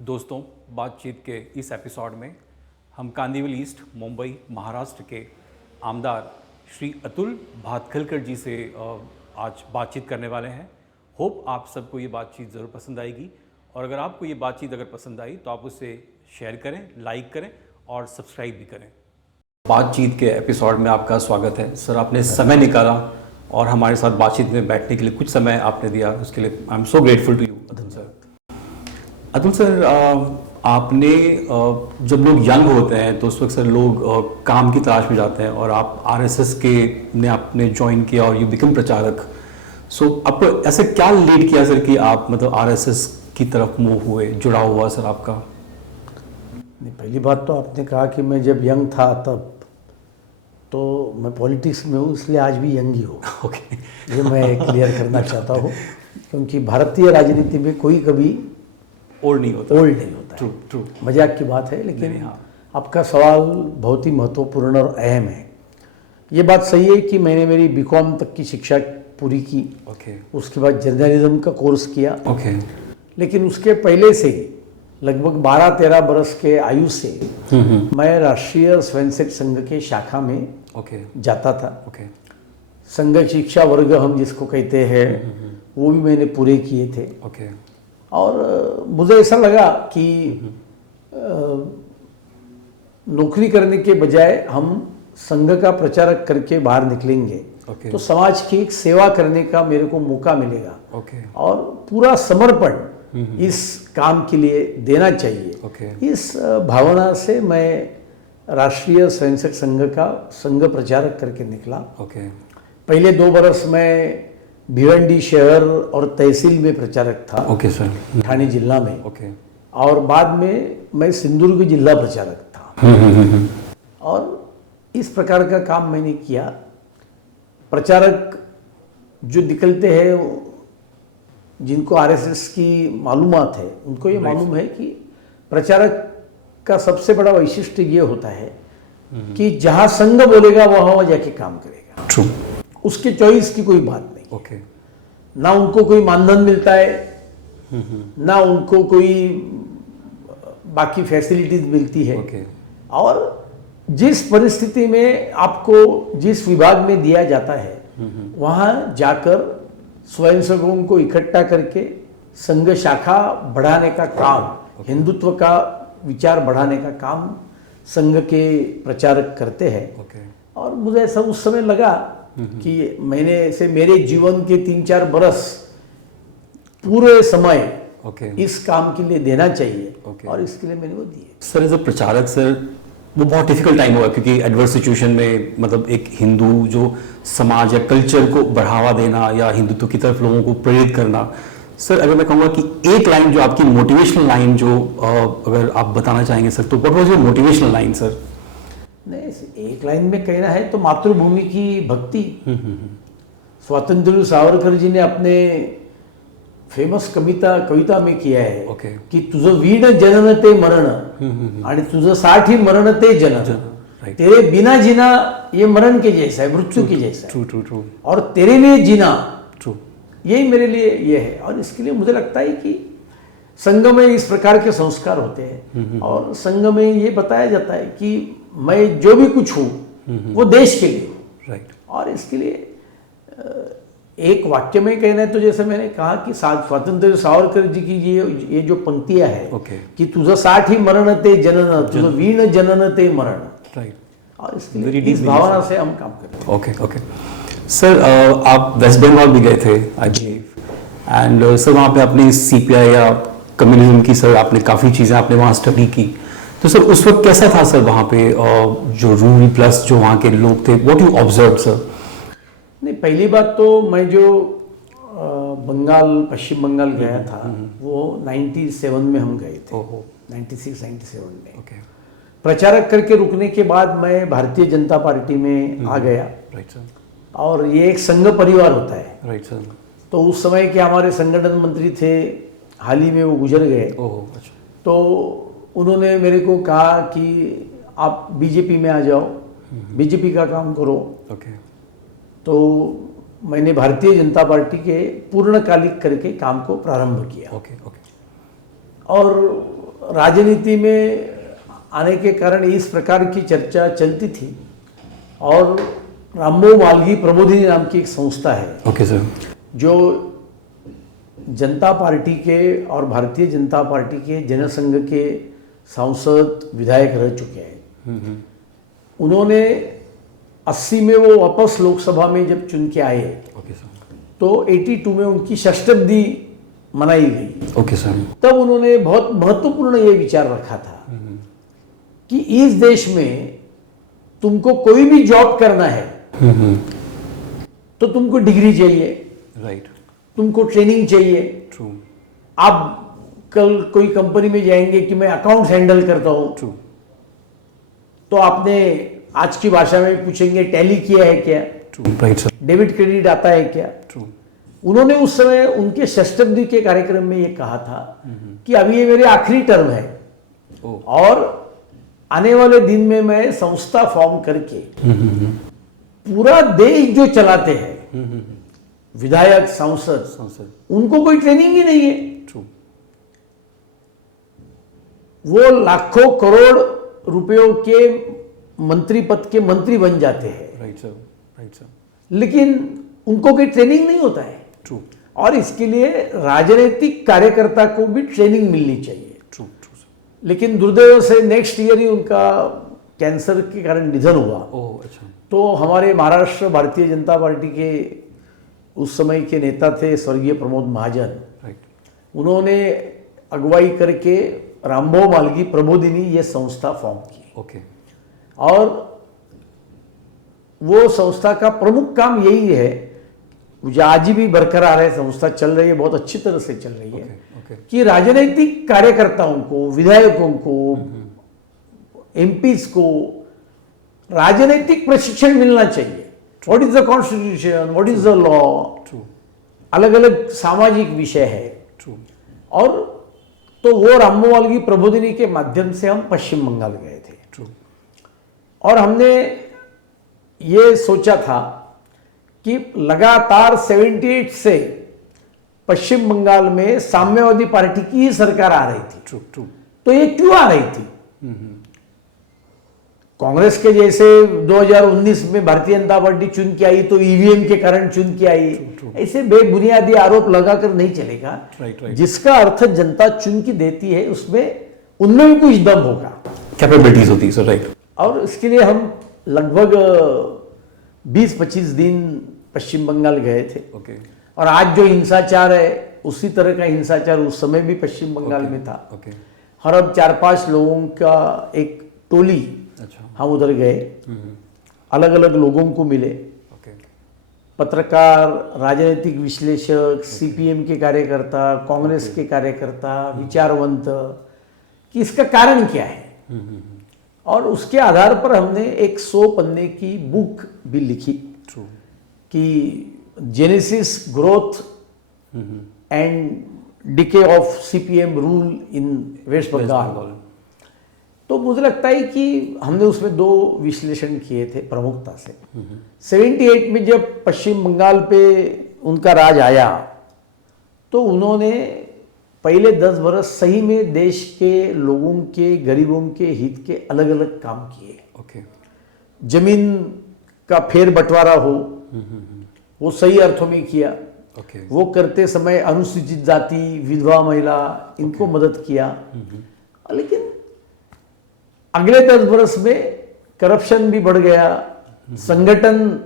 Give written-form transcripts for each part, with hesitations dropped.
दोस्तों, बातचीत के इस एपिसोड में हम कांदिवली ईस्ट मुंबई महाराष्ट्र के आमदार श्री अतुल भातखलकर जी से आज बातचीत करने वाले हैं। होप आप सबको ये बातचीत ज़रूर पसंद आएगी और अगर आपको ये बातचीत अगर पसंद आई तो आप उसे शेयर करें, लाइक करें और सब्सक्राइब भी करें। बातचीत के एपिसोड में आपका स्वागत है। सर, आपने समय निकाला और हमारे साथ बातचीत में बैठने के लिए कुछ समय आपने दिया, उसके लिए I am so grateful to you Atul sir. Atul sir, आपने जब लोग यंग होते हैं तो उस वक्त सर लोग काम की तलाश में जाते हैं और आप आरएसएस के ने आपने ज्वाइन किया और यू बिकम प्रचारक। सो आपको ऐसे क्या लीड किया सर कि आप मतलब आरएसएस की तरफ मूव हुए, जुड़ा हुआ सर आपका? नहीं, पहली बात तो आपने कहा कि मैं जब यंग था तब, तो मैं पॉलिटिक्स में हूँ इसलिए आज भी यंग ही हूँ। ओके, ये मैं क्लियर करना चाहता हूँ क्योंकि भारतीय राजनीति में कोई कभी ओल्ड नहीं होता। True true. मजाक की बात है, लेकिन हाँ। आपका सवाल बहुत ही महत्वपूर्ण और अहम है। ये बात सही है कि मैंने मेरी बीकॉम तक की शिक्षा पूरी की। ओके। उसके बाद जर्नलिज्म का कोर्स किया। ओके। लेकिन उसके पहले से लगभग 12-13 बरस के आयु से मैं राष्ट्रीय स्वयंसेवक संघ के शाखा में जाता था। ओके। संघ शिक्षा वर्ग हम जिसको कहते हैं वो भी मैंने पूरे किए थे। ओके। और मुझे ऐसा लगा कि नौकरी करने के बजाय हम संघ का प्रचारक करके बाहर निकलेंगे तो समाज की एक सेवा करने का मेरे को मौका मिलेगा और पूरा समर्पण इस काम के लिए देना चाहिए। इस भावना से मैं राष्ट्रीय स्वयंसेवक संघ का संघ प्रचारक करके निकला। पहले 2 बरस मैं भिवंडी शहर और तहसील में प्रचारक था। Okay sir. ठाणे जिला में। और बाद में मैं सिंधुदुर्ग जिला प्रचारक था। और इस प्रकार का काम मैंने किया। प्रचारक जो निकलते हैं जिनको आरएसएस की मालूमात है उनको ये मालूम है कि प्रचारक का सबसे बड़ा वैशिष्ट्य ये होता है कि जहाँ संघ बोलेगा वहाँ जाके काम करेगा। ट्रू। उसके चॉइस की कोई बात नहीं। ना उनको कोई मानधन मिलता है, ना उनको कोई बाकी फैसिलिटीज मिलती है। और जिस परिस्थिति में आपको जिस विभाग में दिया जाता है वहाँ जाकर स्वयंसेवकों को इकट्ठा करके संघ शाखा बढ़ाने का काम, हिंदुत्व का विचार बढ़ाने का काम संघ के प्रचारक करते हैं। और मुझे ऐसा उस समय लगा कि मैंने से मेरे जीवन के 3-4 बरस पूरे समय इस काम के लिए देना चाहिए और इसके लिए मैंने वो दिए। सर, एज अ प्रचारक सर वो बहुत डिफिकल्ट टाइम हुआ क्योंकि एडवर्स सिचुएशन में मतलब एक हिंदू जो समाज या कल्चर को बढ़ावा देना या हिंदुत्व की तरफ लोगों को प्रेरित करना। सर, अगर मैं कहूँगा कि एक लाइन जो आपकी मोटिवेशनल लाइन जो अगर आप बताना चाहेंगे सर, तो what was your motivational line sir? नहीं, एक लाइन में कहना है तो मातृभूमि की भक्ति। स्वतंत्र सावरकर जी ने अपने फेमस कविता में किया है कि तुझं वीण जनन ते मरण आणि तुझं साठी मरण ते जनन। तेरे बिना जीना ये मरण के जैसा है, मृत्यु के जैसा है। ट्रू। और तेरे लिए जीना, ट्रू, यही मेरे लिए ये है। और इसके लिए मुझे लगता है कि संघ में इस प्रकार के संस्कार होते हैं और संघ में ये बताया जाता है कि मैं जो भी कुछ हूँ वो देश के लिए हूँ। और इसके लिए एक वाक्य में कहना है तो जैसे मैंने कहा कि स्वतंत्र सावरकर जी की ये जो पंक्तियां है कि तुझं साठी मरण ते जनन, तुझं वीण जनन ते मरण। और इसके लिए इस भावना से हम काम करते हैं। ओके। सर, आप वेस्ट बंगाल भी गए थे आई बिलीव, एंड सर वहाँ पे आपने सीपीआई या कम्युनिज्म की सर आपने काफ़ी चीज़ें आपने वहाँ स्टडी की। तो सर उस वक्त कैसा था सर वहाँ पे जो रूल प्लस जो वहाँ के लोग थे, व्हाट यू ऑब्जर्व सर? नहीं, पहली बात तो मैं जो पश्चिम बंगाल गया था वो 97 में हम गए थे। 96-97 में प्रचारक करके रुकने के बाद मैं भारतीय जनता पार्टी में आ गया। और ये एक संघ परिवार होता है। तो उस समय के हमारे संगठन मंत्री थे, हाल ही में वो गुजर गए। तो उन्होंने मेरे को कहा कि आप बीजेपी में आ जाओ, बीजेपी का काम करो। तो मैंने भारतीय जनता पार्टी के पूर्णकालिक करके काम को प्रारंभ किया। और राजनीति में आने के कारण इस प्रकार की चर्चा चलती थी। और रामबो मालगी प्रबोधिनी नाम की एक संस्था है, ओके सर, जो जनता पार्टी के और भारतीय जनता पार्टी के जनसंघ के सांसद विधायक रह चुके हैं। उन्होंने 80 में वो वापस लोकसभा में जब चुन के आए, ओके सर, तो 82 में उनकी षष्ठाब्दी मनाई गई। Okay sir. तब उन्होंने बहुत महत्वपूर्ण ये विचार रखा था कि इस देश में तुमको कोई भी जॉब करना है तो तुमको डिग्री चाहिए, राइट, तुमको ट्रेनिंग चाहिए। ट्रू। आप कल कोई कंपनी में जाएंगे कि मैं अकाउंट्स हैंडल करता हूं, ट्रू, तो आपने आज की भाषा में पूछेंगे टैली किया है क्या, true, right sir, debit credit आता है क्या। ट्रू। उन्होंने उस समय उनके षष्ठाब्दी के कार्यक्रम में ये कहा था कि अभी ये मेरे आखिरी टर्म है और आने वाले दिन में मैं संस्था फॉर्म करके पूरा देश जो चलाते हैं विधायक सांसद, उनको कोई ट्रेनिंग ही नहीं है। ट्रू। वो लाखों करोड़ रुपयों के मंत्री पद के मंत्री बन जाते हैं, राइट सर, राइट सर, लेकिन उनको कोई ट्रेनिंग नहीं होता है। ट्रू। और इसके लिए राजनीतिक कार्यकर्ता को भी ट्रेनिंग मिलनी चाहिए। True, true sir. लेकिन दुर्दैव से नेक्स्ट ईयर ही उनका कैंसर के कारण निधन हुआ। ओह, अच्छा। तो हमारे महाराष्ट्र भारतीय जनता पार्टी के उस समय के नेता थे स्वर्गीय प्रमोद महाजन, राइट, उन्होंने अगुवाई करके रामबो मालगी प्रबोधिनी ये संस्था फॉर्म की। ओके। और वो संस्था का प्रमुख काम यही है, जो आज भी बरकरार है, संस्था चल रही है, बहुत अच्छी तरह से चल रही है, कि राजनीतिक कार्यकर्ताओं को, विधायकों को, एमपीज को राजनीतिक प्रशिक्षण मिलना चाहिए। What is the constitution, what is the law, अलग अलग सामाजिक विषय है। ट्रू। और तो वो रामबो मालगी प्रबोधिनी के माध्यम से हम पश्चिम बंगाल गए थे। ट्रू। और हमने ये सोचा था कि लगातार 78 से पश्चिम बंगाल में साम्यवादी पार्टी की ही सरकार आ रही थी। True, true. तो ये क्यों आ रही थी? कांग्रेस के जैसे 2019 में भारतीय जनता पार्टी चुन के आई तो ईवीएम के कारण चुन के आई, ऐसे बेबुनियादी आरोप लगाकर नहीं चलेगा। Right, right. जिसका अर्थ जनता चुन के देती है उसमें उनमें भी कुछ दम होगा, कैपेबिलिटीज होती है सर, राइट। और इसके लिए हम लगभग 20-25 दिन पश्चिम बंगाल गए थे। ओके। और आज जो हिंसाचार है उसी तरह का हिंसाचार उस समय भी पश्चिम बंगाल में था। ओके। और अब 4-5 लोगों का एक टोली, अच्छा, हम उधर गए, अलग अलग लोगों को मिले, ओके, पत्रकार, राजनीतिक विश्लेषक, सीपीएम के कार्यकर्ता, कांग्रेस के कार्यकर्ता, विचारवंत, कि इसका कारण क्या है। और उसके आधार पर हमने एक 100 पन्ने की बुक भी लिखी। ट्रू। कि genesis, growth and decay of CPM rule in West Bengal. तो मुझे लगता है कि हमने उसमें 2 विश्लेषण किए थे प्रमुखता से। 78 में जब पश्चिम बंगाल पे उनका राज आया तो उन्होंने पहले 10 बरस सही में देश के लोगों के, गरीबों के हित के अलग अलग काम किए। ओके। जमीन का फेर बंटवारा हो, वो सही अर्थों में किया। ओके। वो करते समय अनुसूचित जाति, विधवा महिला, इनको मदद किया। लेकिन अगले 10 बरस में करप्शन भी बढ़ गया, संगठन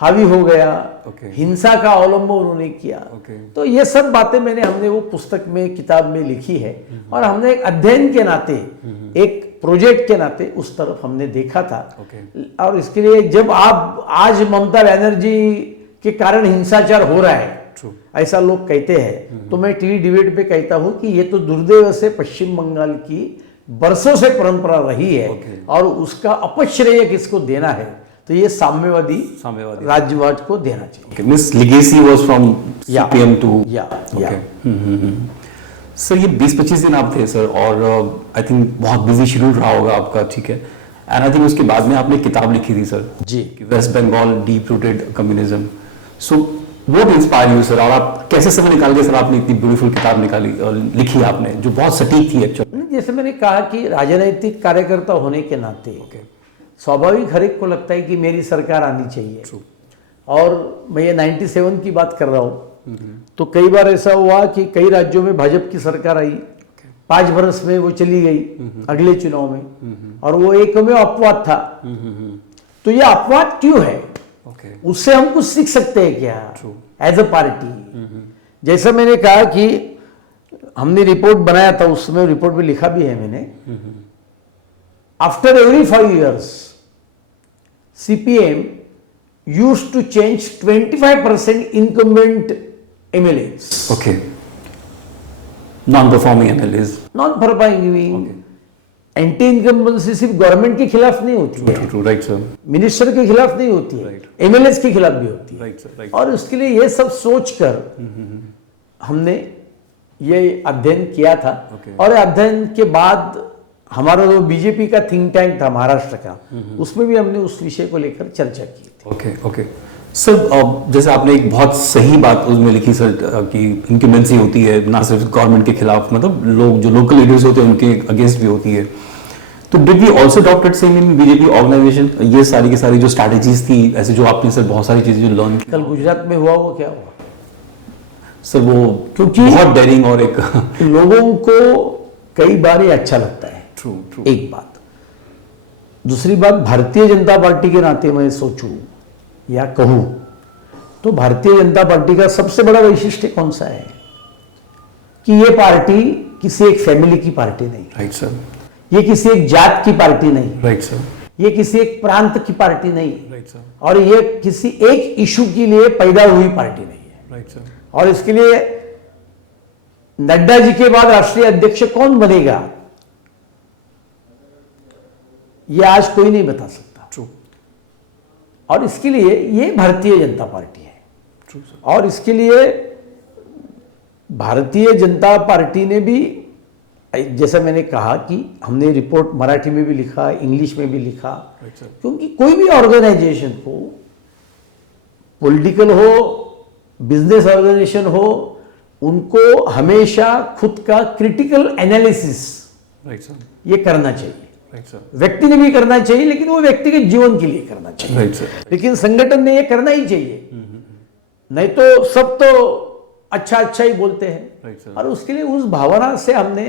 हावी हो गया, हिंसा का अवलंबन उन्होंने किया। तो ये सब बातें हमने वो पुस्तक में, किताब में लिखी है। और हमने एक अध्ययन के नाते, एक प्रोजेक्ट के नाते उस तरफ हमने देखा था। और इसके लिए जब आप आज ममता बनर्जी के कारण हिंसाचार हो रहा है ऐसा लोग कहते हैं, तो मैं टीवी डिबेट पे कहता हूं कि ये तो दुर्दैव से पश्चिम बंगाल की बरसों से परंपरा रही है। और उसका अपश्रेय किसको देना है, तो ये साम्यवादी राज्यवाद को देना चाहिए। Miss legacy was from CPM to sir. ये 20-25 दिन आप थे सर, और आई थिंक बहुत बिजी शेड्यूल रहा होगा आपका, ठीक है। एंड आई थिंक उसके बाद में आपने किताब लिखी थी sir ji, West Bengal deep rooted communism. So what inspire you sir, और आप कैसे समय निकाल के सर आपने इतनी ब्यूटीफुल किताब निकाली, लिखी आपने, जो बहुत सटीक थी एक्चुअली? जैसे मैंने कहा कि राजनीतिक कार्यकर्ता होने के नाते ओके स्वाभाविक हर एक को लगता है कि मेरी सरकार आनी चाहिए। ट्रू और मैं ये 97 की बात कर रहा हूँ, तो कई बार ऐसा हुआ कि कई राज्यों में भाजपा की सरकार आई, 5 वर्ष में वो चली गई अगले चुनाव में, और वो एकमेव अपवाद था। तो ये अपवाद क्यों है? ओके उससे हम कुछ सीख सकते हैं क्या True. As a party? जैसा मैंने कहा कि हमने रिपोर्ट बनाया था, उसमें रिपोर्ट में लिखा भी है मैंने, after every 5 years CPM used to change 25% incumbent MLAs. Okay non performing MLAs non performing anti incumbency सिर्फ गवर्नमेंट के खिलाफ नहीं होती है, ट्रू राइट सर मिनिस्टर के खिलाफ नहीं होती है, Right. एमएलएस के खिलाफ भी होती है। राइट सर राइट और उसके लिए ये सब सोचकर हमने ये अध्ययन किया था। Okay. और अध्ययन के बाद हमारा जो बीजेपी का थिंक टैंक था महाराष्ट्र का, उसमें भी हमने उस विषय को लेकर चर्चा की थी। ओके ओके सर जैसे आपने एक बहुत सही बात उसमें लिखी सर कि इंक्यूमेंसी होती है ना सिर्फ गवर्नमेंट के खिलाफ, मतलब लोग जो लोकल लीडर्स होते हैं उनके अगेंस्ट भी होती है। तो did we also adopted same in BJP organisation? ये सारी की सारी जो स्ट्रैटेजीज थी, ऐसे जो आपने सर बहुत सारी चीजें जो लर्न कल गुजरात में हुआ वो क्या हुआ? सर वो क्योंकि बहुत डेयरिंग और एक लोगों को कई बार ये अच्छा लगता है, ट्रू ट्रू एक बात। दूसरी बात, भारतीय जनता पार्टी के नाते मैं सोचूं या कहूं तो भारतीय जनता पार्टी का सबसे बड़ा वैशिष्ट्य कौन सा है कि ये पार्टी किसी एक फैमिली की पार्टी नहीं, राइट सर ये किसी एक जात की पार्टी नहीं, राइट सर ये किसी एक प्रांत की पार्टी नहीं, राइट सर और ये किसी एक इशू के लिए पैदा हुई पार्टी नहीं है। राइट सर और इसके लिए नड्डा जी के बाद राष्ट्रीय अध्यक्ष कौन बनेगा ये आज कोई नहीं बता सकता। ट्रू और इसके लिए ये भारतीय जनता पार्टी है। ट्रू सर और इसके लिए भारतीय जनता पार्टी ने भी, जैसा मैंने कहा कि हमने रिपोर्ट मराठी में भी लिखा, इंग्लिश में भी लिखा, राइट सर क्योंकि कोई भी ऑर्गेनाइजेशन को, पॉलिटिकल हो, बिजनेस ऑर्गेनाइजेशन हो, उनको हमेशा खुद का क्रिटिकल एनालिसिस राइट सर ये करना चाहिए। राइट सर व्यक्ति ने भी करना चाहिए, लेकिन वो व्यक्तिगत जीवन के लिए करना चाहिए। राइट सर लेकिन संगठन ने ये करना ही चाहिए, नहीं तो सब तो अच्छा अच्छा ही बोलते हैं। राइट सर और उसके लिए उस भावना से हमने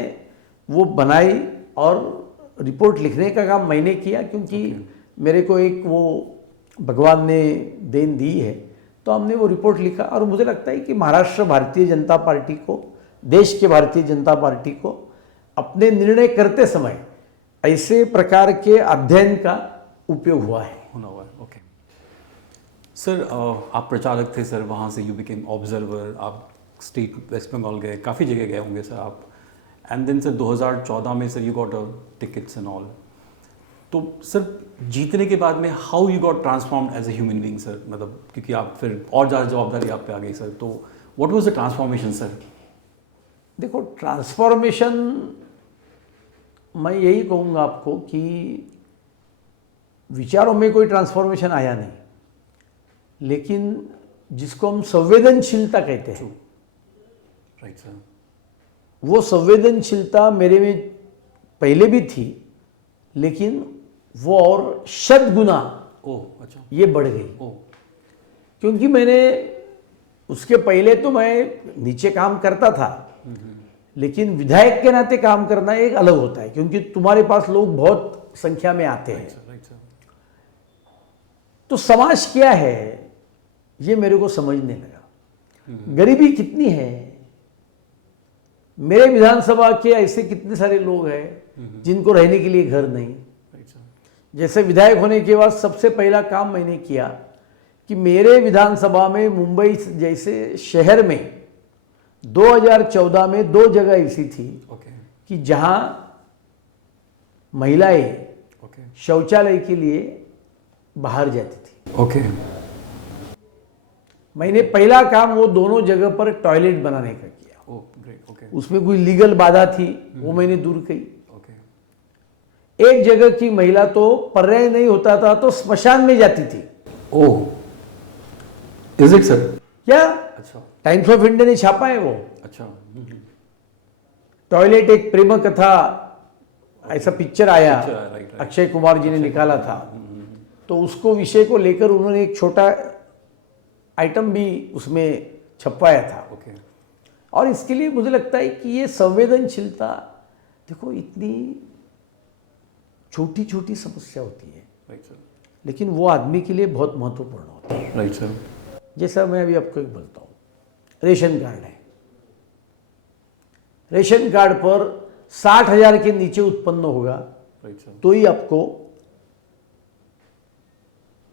वो बनाई और रिपोर्ट लिखने का काम मैंने किया, क्योंकि मेरे को एक वो भगवान ने देन दी है, तो हमने वो रिपोर्ट लिखा। और मुझे लगता है कि महाराष्ट्र भारतीय जनता पार्टी को, देश के भारतीय जनता पार्टी को अपने निर्णय करते समय ऐसे प्रकार के अध्ययन का उपयोग हुआ है। होना हुआ है। ओके सर आप प्रचारक थे सर, वहाँ से यू बिकेम ऑब्जर्वर, आप स्टेट वेस्ट बंगाल गए, काफ़ी जगह गए होंगे सर आप, एंड देन सर 2014 में sir you got a tickets and all. तो सर जीतने के बाद में how you got transformed as a human being sir, मतलब क्योंकि आप फिर और ज़्यादा जवाबदारी आप पे आ गई सर, तो what was the transformation sir? देखो, ट्रांसफॉर्मेशन मैं यही कहूँगा आपको कि विचारों में कोई ट्रांसफॉर्मेशन आया नहीं, लेकिन जिसको हम संवेदनशीलता कहते हैं, राइट सर, वो संवेदनशीलता मेरे में पहले भी थी, लेकिन वो और शतगुना ओह अच्छा, ये बढ़ गई। ओह क्योंकि मैंने उसके पहले तो मैं नीचे काम करता था, लेकिन विधायक के नाते काम करना एक अलग होता है, क्योंकि तुम्हारे पास लोग बहुत संख्या में आते हैं। राइट सर, तो समाज क्या है ये मेरे को समझने लगा। गरीबी कितनी है, मेरे विधानसभा के ऐसे कितने सारे लोग हैं जिनको रहने के लिए घर नहीं। राइट सर, जैसे विधायक होने के बाद सबसे पहला काम मैंने किया कि मेरे विधानसभा में, मुंबई जैसे शहर में 2014 में 2 जगह ऐसी थी ओके कि जहां महिलाएं ओके शौचालय के लिए बाहर जाती थी। ओके मैंने पहला काम वो दोनों जगह पर टॉयलेट बनाने का किया। ओह ग्रेट, ओके उसमें कोई लीगल बाधा थी, वो मैंने दूर की। ओके एक जगह की महिला तो पर्याय नहीं होता था तो स्मशान में जाती थी। Oh is it sir? क्या अच्छा टाइम्स ऑफ इंडिया ने छापा है वो। अच्छा टॉयलेट एक प्रेम कथा ऐसा पिक्चर आया, right. अक्षय कुमार जी ने निकाला था, तो उसको विषय को लेकर उन्होंने एक छोटा आइटम भी उसमें छपवाया था। ओके और इसके लिए मुझे लगता है कि ये संवेदनशीलता, देखो इतनी छोटी छोटी समस्या होती है, राइट सर, लेकिन वो आदमी के लिए बहुत महत्वपूर्ण होती है। राइट सर, जैसा मैं अभी आपको एक बोलता हूँ, रेशन कार्ड है, रेशन कार्ड पर 60,000 के नीचे उत्पन्न होगा राइट सर, तो ही आपको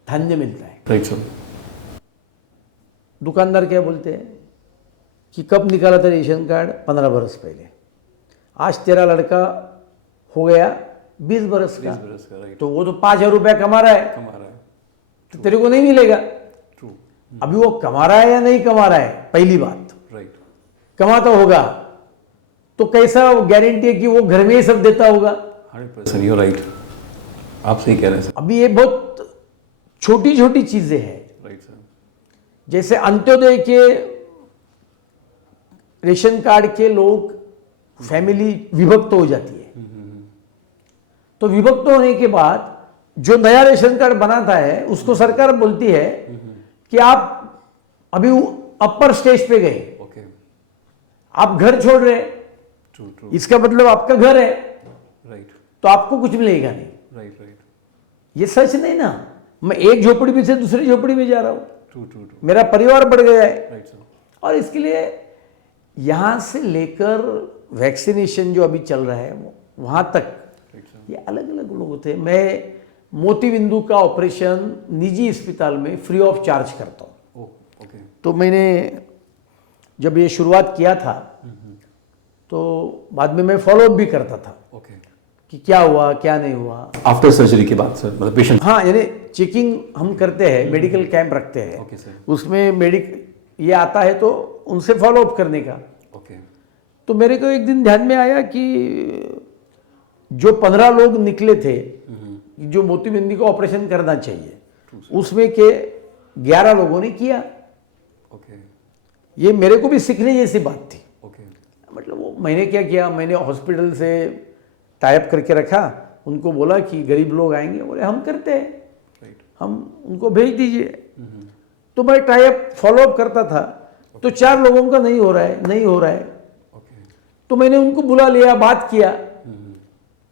धान्य मिलता है। राइट सर, दुकानदार क्या बोलते हैं कि कब निकाला था रेशन कार्ड? 15 बरस पहले। आज तेरा लड़का हो गया 20 बरस का, 20 बरस का, राइट, तो वो तो 5,000 रुपया कमा रहा है, कमा रहा है, तो तेरे को नहीं मिलेगा। ट्रू, अभी वो कमा रहा है या नहीं कमा रहा है, पहली बात, राइट, कमाता होगा तो कैसा गारंटी है कि वो घर में ही सब देता होगा? 100% यू राइट, आप सही कह रहे हैं सर, अभी ये बहुत छोटी छोटी चीजें हैं। राइट सर, जैसे अंत्योदय के रेशन कार्ड के लोग, फैमिली विभक्त हो जाती है, तो विभक्त होने के बाद जो नया रेशन कार्ड बनाता है उसको सरकार बोलती है कि आप अभी अपर स्टेज पे गए, ओके, आप घर छोड़ रहे, ट्रू ट्रू, इसका मतलब आपका घर है राइट, तो आपको कुछ मिलेगा नहीं। राइट राइट, ये सच नहीं ना, मैं एक झोपड़ी में से दूसरी झोपड़ी में जा रहा हूं, ट्रू ट्रू ट्रू, मेरा परिवार बढ़ गया है। राइट सर, और इसके लिए यहां से लेकर वैक्सीनेशन जो अभी चल रहा है वहां तक राइट सर, ये अलग अलग लोग होते हैं। मैं मोतीबिंदु का ऑपरेशन निजी अस्पताल में फ्री ऑफ चार्ज करता हूं। ओह, ओके, तो मैंने जब ये शुरुआत किया था तो बाद में मैं फॉलोअप भी करता था ओके, कि क्या हुआ क्या नहीं हुआ। आफ्टर सर्जरी के बाद सर, मतलब पेशेंट, हाँ, यानी चेकिंग हम करते हैं, मेडिकल कैंप रखते हैं, ओके सर, उसमें ये आता है तो उनसे फॉलोअप करने का। ओके, तो मेरे को एक दिन ध्यान में आया कि जो 15 लोग निकले थे जो मोतीबिंदु को ऑपरेशन करना चाहिए, उसमें के 11 लोगों ने किया। ओके, ये मेरे को भी सीखने जैसी बात थी। ओके, मतलब वो मैंने क्या किया, मैंने हॉस्पिटल से टाइप करके रखा, उनको बोला कि गरीब लोग आएंगे, बोले हम करते हैं, राइट, हम उनको भेज दीजिए। तो मैं टाइप फॉलोअप करता था, तो 4 लोगों का नहीं हो रहा है, नहीं हो रहा है, ओके, तो मैंने उनको बुला लिया, बात किया।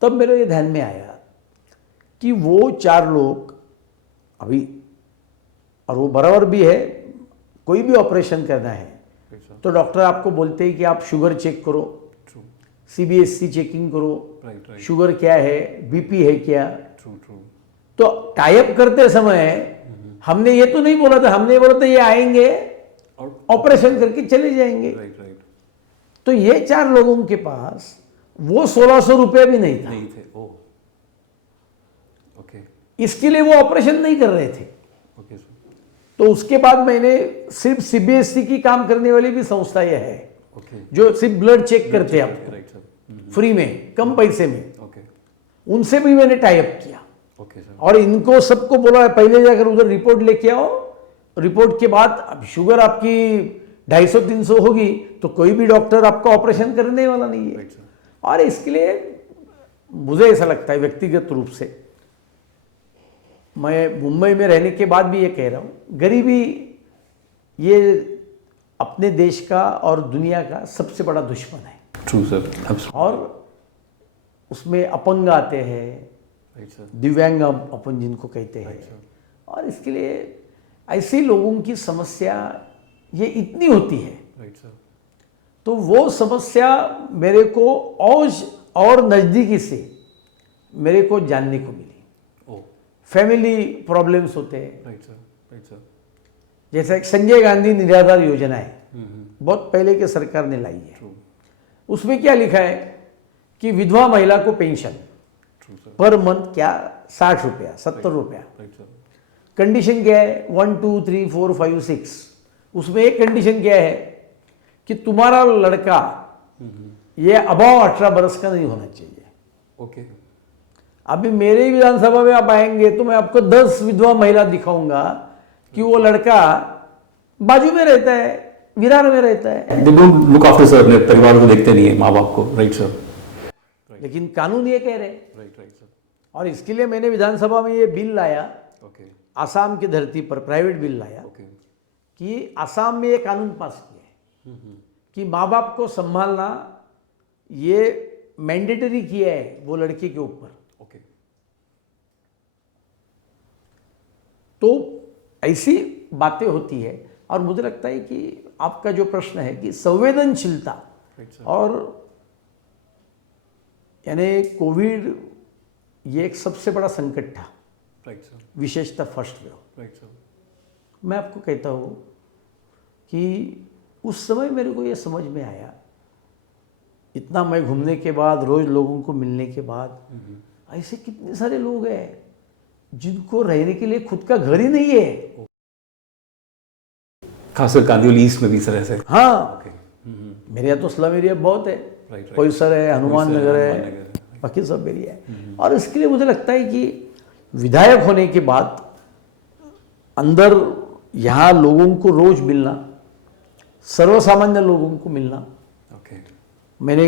तब मेरे ये ध्यान में आया कि वो 4 लोग अभी, और वो बराबर भी है, कोई भी ऑपरेशन करना है राइट सर, तो डॉक्टर आपको बोलते हैं कि आप शुगर चेक करो, ट्रू, CBSC चेकिंग करो, राइट राइट, शुगर क्या है, BP है क्या। ट्रू ट्रू, तो टाइप करते समय हमने ये तो नहीं बोला था, हमने बोला था ये आएंगे और ऑपरेशन करके चले जाएंगे। राइट राइट, तो ये 4 लोगों के पास वो 1600 रुपया भी नहीं था, नहीं थे, ओह, ओके, इसके लिए वो ऑपरेशन नहीं कर रहे थे। ओके सर, तो उसके बाद मैंने सिर्फ CBSC की काम करने वाली भी संस्था ये है ओके, जो सिर्फ ब्लड चेक करते हैं आपको राइट सर, फ्री में, कम पैसे में, ओके, उनसे भी मैंने टाइप किया। ओके सर, और इनको सबको बोला पहले जाकर उधर रिपोर्ट लेके आओ, रिपोर्ट के बाद अब शुगर आपकी 250-300 होगी तो कोई भी डॉक्टर आपका ऑपरेशन करने वाला नहीं है। राइट सर, और इसके लिए मुझे ऐसा लगता है व्यक्तिगत रूप से, मैं मुंबई में रहने के बाद भी ये कह रहा हूँ, गरीबी ये अपने देश का और दुनिया का सबसे बड़ा दुश्मन है। ट्रू सर, एब्सोल्युटली, और उसमें अपंग आते हैं, राइट सर, दिव्यांग अपन जिनको कहते हैं, और इसके लिए ऐसे लोगों की समस्या ये इतनी होती है, राइट सर, तो वो समस्या मेरे को और नज़दीकी से मेरे को जानने को मिली। ओह, फैमिली प्रॉब्लम्स होते हैं, राइट सर, राइट सर, जैसे एक संजय गांधी निराधार योजना है, बहुत पहले के सरकार ने लाई है। ट्रू, उसमें क्या लिखा है कि विधवा महिला को pension true sir, per month क्या 60 रुपया 70 रुपया। राइट सर, कंडीशन क्या है 1 2 3 4 5 6, उसमें एक कंडीशन क्या है कि तुम्हारा लड़का ये अबाव 18 बरस का नहीं होना चाहिए। ओके, अभी मेरे विधानसभा में आप आएंगे तो मैं आपको 10 विधवा महिला दिखाऊंगा कि वो लड़का बाजू में रहता है, विरार में रहता है। They don't look after sir, अपने परिवार को देखते नहीं है, माँ बाप को, राइट सर, लेकिन कानून ये कह रहे हैं। Right right sir. और इसके लिए मैंने विधानसभा में ये बिल लाया, ओके आसाम की धरती पर प्राइवेट बिल लाया ओके कि आसाम में ये कानून पास किया है कि माँ बाप को संभालना ये मैंडेटरी किया है वो लड़के के ऊपर। ओके तो ऐसी बातें होती है। और मुझे लगता है कि आपका जो प्रश्न है कि संवेदनशीलता राइट सर। और यानी कोविड ये एक सबसे बड़ा संकट था, राइट सर। विशेषतः फर्स्ट वेव। Right sir. मैं आपको कहता हूँ कि उस समय मेरे को ये समझ में आया, इतना मैं घूमने के बाद, रोज लोगों को मिलने के बाद, ऐसे कितने सारे लोग हैं जिनको रहने के लिए खुद का घर ही नहीं है। खासकर कांदिवली ईस्ट में भी सर ऐसे। हाँ, ओके मेरे यहाँ तो स्लम एरिया बहुत है, राइट कोईसर है, हनुमान नगर है, है। बाकी सब एरिया है। और इसके लिए मुझे लगता है कि विधायक होने के बाद अंदर यहाँ लोगों को रोज मिलना, सर्वसामान्य लोगों को मिलना, ओके मैंने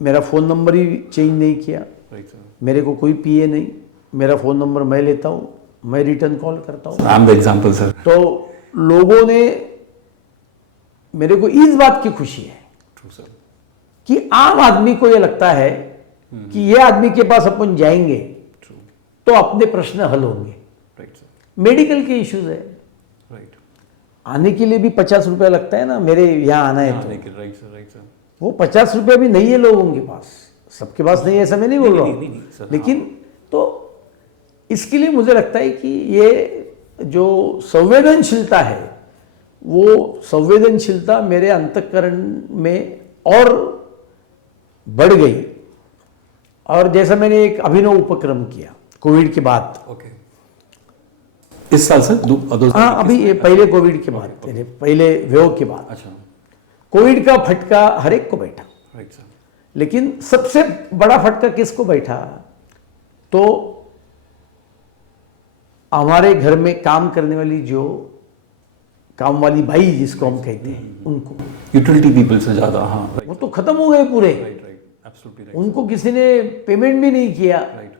मेरा फ़ोन नंबर ही चेंज नहीं किया। Right sir. मेरे को कोई पीए नहीं, मेरा फ़ोन नंबर मैं लेता हूँ, मैं रिटर्न कॉल करता हूँ। I am the example sir. तो लोगों ने, मेरे को इस बात की खुशी है ट्रू सर कि आम आदमी को ये लगता है कि ये आदमी के पास अपन जाएंगे ट्रू तो अपने प्रश्न हल होंगे। Right sir. मेडिकल के इश्यूज है, राइट आने के लिए भी 50 रुपया लगता है ना, मेरे यहाँ आना है तो राइट सर। Right sir. वो 50 रुपया भी नहीं है लोगों के पास, सबके पास नहीं है ऐसा मैं नहीं बोल रहा नहीं, हूँ, सर, लेकिन तो इसके लिए मुझे लगता है कि ये जो संवेदनशीलता है वो संवेदनशीलता मेरे अंतःकरण में और बढ़ गई। और जैसा मैंने एक अभिनव उपक्रम किया कोविड के बाद। ओके इस साल सर? हाँ, अभी ये पहले कोविड के बाद, पहले वेव के बाद। अच्छा। कोविड का फटका हर एक को बैठा, राइट सर। लेकिन सबसे बड़ा फटका किसको बैठा? तो हमारे घर में काम करने वाली जो काम वाली बाई जिसको हम कहते हैं, उनको, यूटिलिटी पीपल से ज्यादा। हाँ वो तो खत्म हो गए पूरे। Right right absolutely right. उनको किसी ने पेमेंट भी नहीं किया। राइट।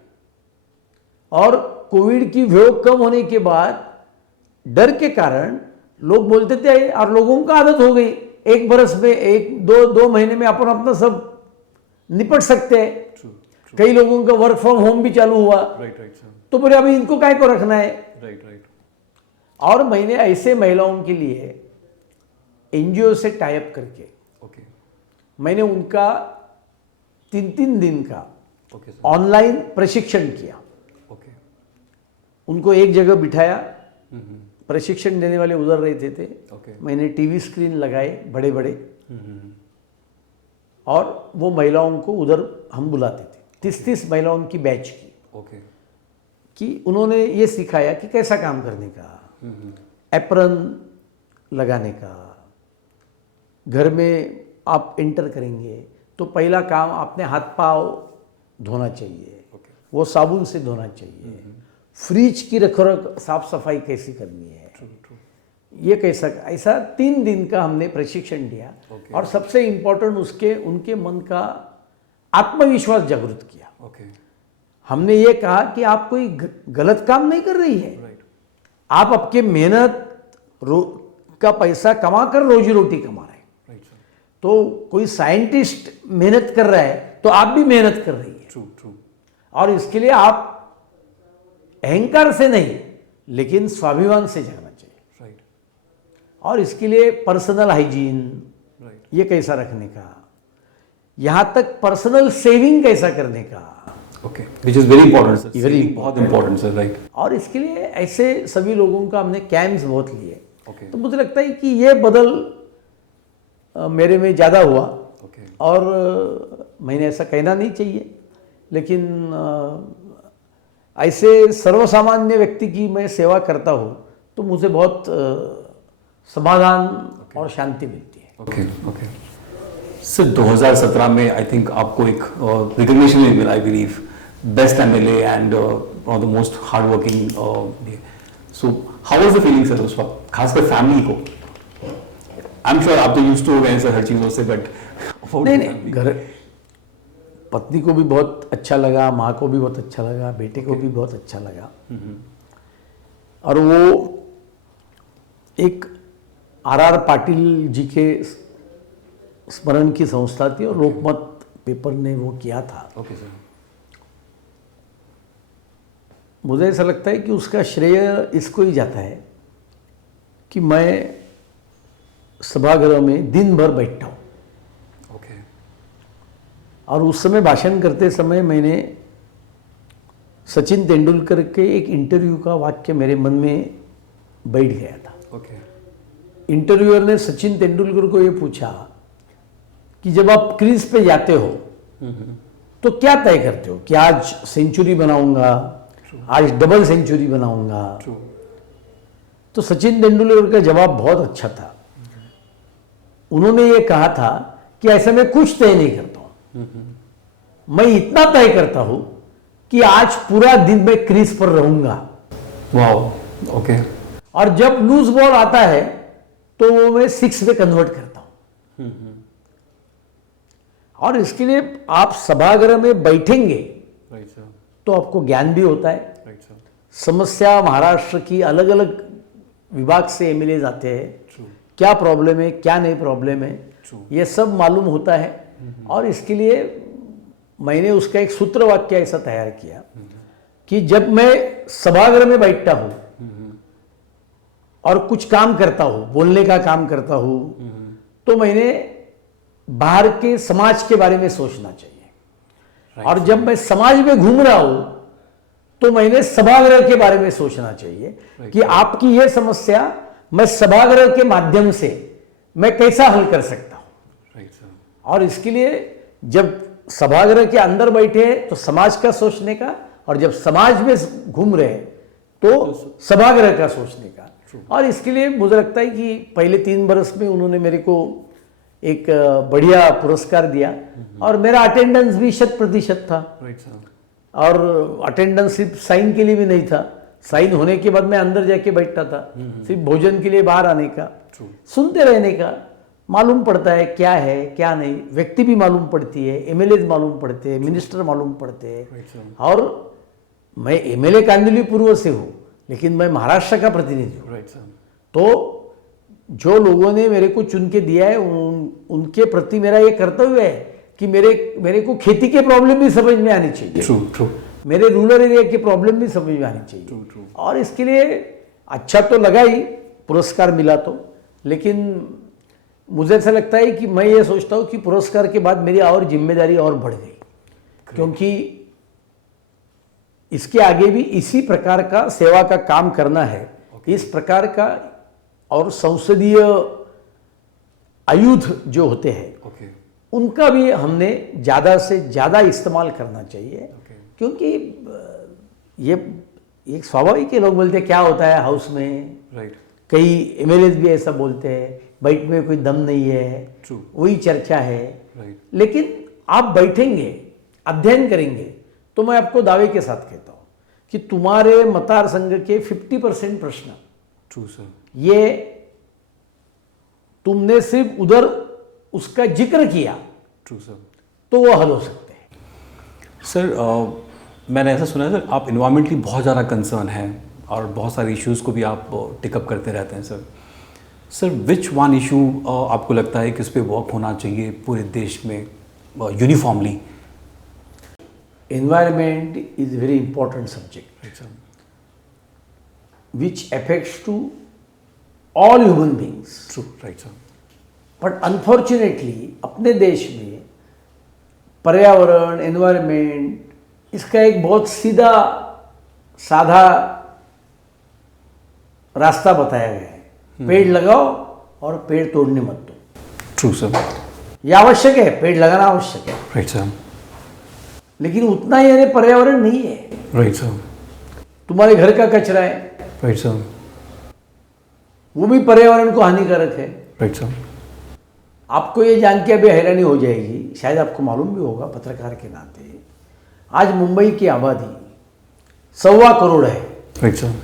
और कोविड की वेव कम होने के बाद डर के कारण लोग बोलते थे, और लोगों को आदत हो गई, एक बरस में, एक दो महीने में अपन अपना सब निपट सकते हैं। ट्रू। कई लोगों का वर्क फ्रॉम होम भी चालू हुआ, राइट राइट सर। तो बोले अभी इनको काय को रखना है। Right right. और मैंने ऐसे महिलाओं के लिए एनजीओ से टाई अप करके ओके मैंने उनका 3 दिन का ओके सर। ऑनलाइन प्रशिक्षण किया। ओके उनको एक जगह बिठाया, प्रशिक्षण देने वाले उधर रहते थे, ओके। मैंने टीवी स्क्रीन लगाए बड़े बड़े, और वो महिलाओं को उधर हम बुलाते थे, 30 महिलाओं की बैच की। ओके कि उन्होंने ये सिखाया कि कैसा काम करने का, एप्रन लगाने का, घर में आप एंटर करेंगे तो पहला काम आपने हाथ पाँव धोना चाहिए, ओके। वो साबुन से धोना चाहिए, फ्रिज की रख साफ सफाई कैसी करनी है, ट्रू ट्रू। ये कैसा, ऐसा 3 दिन का हमने प्रशिक्षण दिया। ओके। और सबसे इम्पोर्टेंट उनके मन का आत्मविश्वास जागृत किया। ओके हमने ये कहा कि आप कोई गलत काम नहीं कर रही है, राइट। आप आपके मेहनत का पैसा कमा कर रोजी रोटी कमा रहे हैं। Right sir. तो कोई साइंटिस्ट मेहनत कर रहा है तो आप भी मेहनत कर रही है, ट्रू ट्रू। और इसके लिए आप अहंकार से नहीं लेकिन स्वाभिमान से जाना चाहिए। राइट और इसके लिए पर्सनल हाइजीन राइट। ये कैसा रखने का, यहाँ तक पर्सनल सेविंग कैसा करने का, okay which is very important sir. Very बहुत इंपॉर्टेंट सर। राइट। और इसके लिए ऐसे सभी लोगों का हमने कैंप्स बहुत लिए। ओके तो मुझे लगता है कि ये बदल मेरे में ज़्यादा हुआ। ओके और मैंने ऐसा कहना नहीं चाहिए, लेकिन ऐसे सर्वसामान्य व्यक्ति की मैं सेवा करता हूँ तो मुझे बहुत समाधान और शांति मिलती है। ओके ओके सर 2017 में आई थिंक आपको एक रिकग्निशन भी मिला, I believe best MLA and one of the most hard working. So how was the feeling sir उस वक्त, खासकर फैमिली को? आई एम श्योर आप तो यूज्ड टू हो गए सर हर चीज़ों से, बट नहीं घर पत्नी को भी बहुत अच्छा लगा, माँ को भी बहुत अच्छा लगा, बेटे को भी बहुत अच्छा लगा। और वो एक आर पाटिल जी के स्मरण की संस्था थी और लोकमत पेपर ने वो किया था। Okay sir. मुझे ऐसा लगता है कि उसका श्रेय इसको ही जाता है कि मैं सभागृह में दिन भर बैठता हूँ। ओके। और उस समय भाषण करते समय मैंने सचिन तेंदुलकर के एक इंटरव्यू का वाक्य मेरे मन में बैठ गया था। ओके। इंटरव्यूअर ने सचिन तेंदुलकर को ये पूछा कि जब आप क्रीज पे जाते हो तो क्या तय करते हो कि आज सेंचुरी बनाऊंगा, आज डबल सेंचुरी बनाऊंगा। तो सचिन तेंदुलकर का जवाब बहुत अच्छा था। उन्होंने ये कहा था कि ऐसे मैं कुछ तय नहीं करता हूं, मैं इतना तय करता हूं कि आज पूरा दिन मैं क्रीज पर रहूंगा। वाओ। ओके। और जब लूज बॉल आता है तो वो मैं 6 में कन्वर्ट करता हूं। और इसके लिए आप सभागृह में बैठेंगे राइट सर। तो आपको ज्ञान भी होता है। Right sir. समस्या महाराष्ट्र की अलग अलग विभाग से एमएलए आते हैं, क्या प्रॉब्लम है, क्या नहीं प्रॉब्लम है, ये सब मालूम होता है। और इसके लिए मैंने उसका एक सूत्र वाक्य ऐसा तैयार किया कि जब मैं सभागृह में बैठता हूं और कुछ काम करता हूं, बोलने का काम करता हूं, तो मैंने बाहर के समाज के बारे में सोचना चाहिए। और जब मैं समाज में घूम रहा हूं तो मैंने सभागृह के बारे में सोचना चाहिए कि आपकी यह समस्या मैं सभागृह के माध्यम से मैं कैसा हल कर सकता हूं। और इसके लिए जब सभागृह के अंदर बैठे हैं तो समाज का सोचने का, और जब समाज में घूम रहे हैं तो सभागृह का सोचने का। और इसके लिए मुझे लगता है कि पहले 3 बरस में उन्होंने मेरे को एक बढ़िया पुरस्कार दिया और मेरा अटेंडेंस भी 100% था। और अटेंडेंस सिर्फ साइन के लिए भी नहीं था, साइन होने के बाद मैं अंदर जाके बैठता था, सिर्फ भोजन के लिए बाहर आने का, सुनते रहने का। मालूम पड़ता है क्या है क्या नहीं, व्यक्ति भी मालूम पड़ती है, एमएलए मालूम पड़ते हैं, मिनिस्टर मालूम पड़ते हैं। और मैं एमएलए कांदिवली पूर्व से हूँ लेकिन मैं महाराष्ट्र का प्रतिनिधि हूँ। तो जो लोगों ने मेरे को चुन के दिया है उनके प्रति मेरा ये कर्तव्य है कि मेरे को खेती के प्रॉब्लम भी समझ में आनी चाहिए, मेरे रूरल एरिया के प्रॉब्लम भी समझ में आनी चाहिए। और इसके लिए अच्छा तो लगा ही पुरस्कार मिला तो, लेकिन मुझे ऐसा लगता है कि मैं ये सोचता हूँ कि पुरस्कार के बाद मेरी और जिम्मेदारी और बढ़ गई, क्योंकि इसके आगे भी इसी प्रकार का सेवा का काम करना है। इस प्रकार का और संसदीय आयुध जो होते हैं उनका भी हमने ज़्यादा से ज़्यादा इस्तेमाल करना चाहिए। क्योंकि ये एक स्वाभाविक है, लोग बोलते हैं क्या होता है हाउस में, कई एमएलए भी ऐसा बोलते हैं, बैठने में कोई दम नहीं है, वही चर्चा है। लेकिन आप बैठेंगे, अध्ययन करेंगे तो मैं आपको दावे के साथ कहता हूँ कि तुम्हारे मतदार संघ के 50% प्रश्न ये तुमने सिर्फ उधर उसका जिक्र किया तो वो हल हो सकते हैं। सर मैंने ऐसा सुना है सर, आप इन्वायरमेंटली बहुत ज़्यादा कंसर्न हैं और बहुत सारे इश्यूज़ को भी आप टिकअप करते रहते हैं सर। विच वन इशू आपको लगता है कि इस पे वर्क होना चाहिए पूरे देश में uniformly? Environment is a very important subject which affects to all human beings. True, right sir. But unfortunately अपने देश में पर्यावरण, एनवायरमेंट इसका एक बहुत सीधा साधा रास्ता बताया गया है, पेड़ लगाओ और पेड़ तोड़ने मत दो। True sir. ये आवश्यक है, पेड़ लगाना आवश्यक है। Right sir. लेकिन उतना ही यानी पर्यावरण नहीं है। Right sir. तुम्हारे घर का कचरा है, राइट सर, वो भी पर्यावरण को हानिकारक है। Right sir. आपको ये जान के अभी हैरानी हो जाएगी, शायद आपको मालूम भी होगा पत्रकार के नाते, आज मुंबई की आबादी 1.25 करोड़ है। Right sir.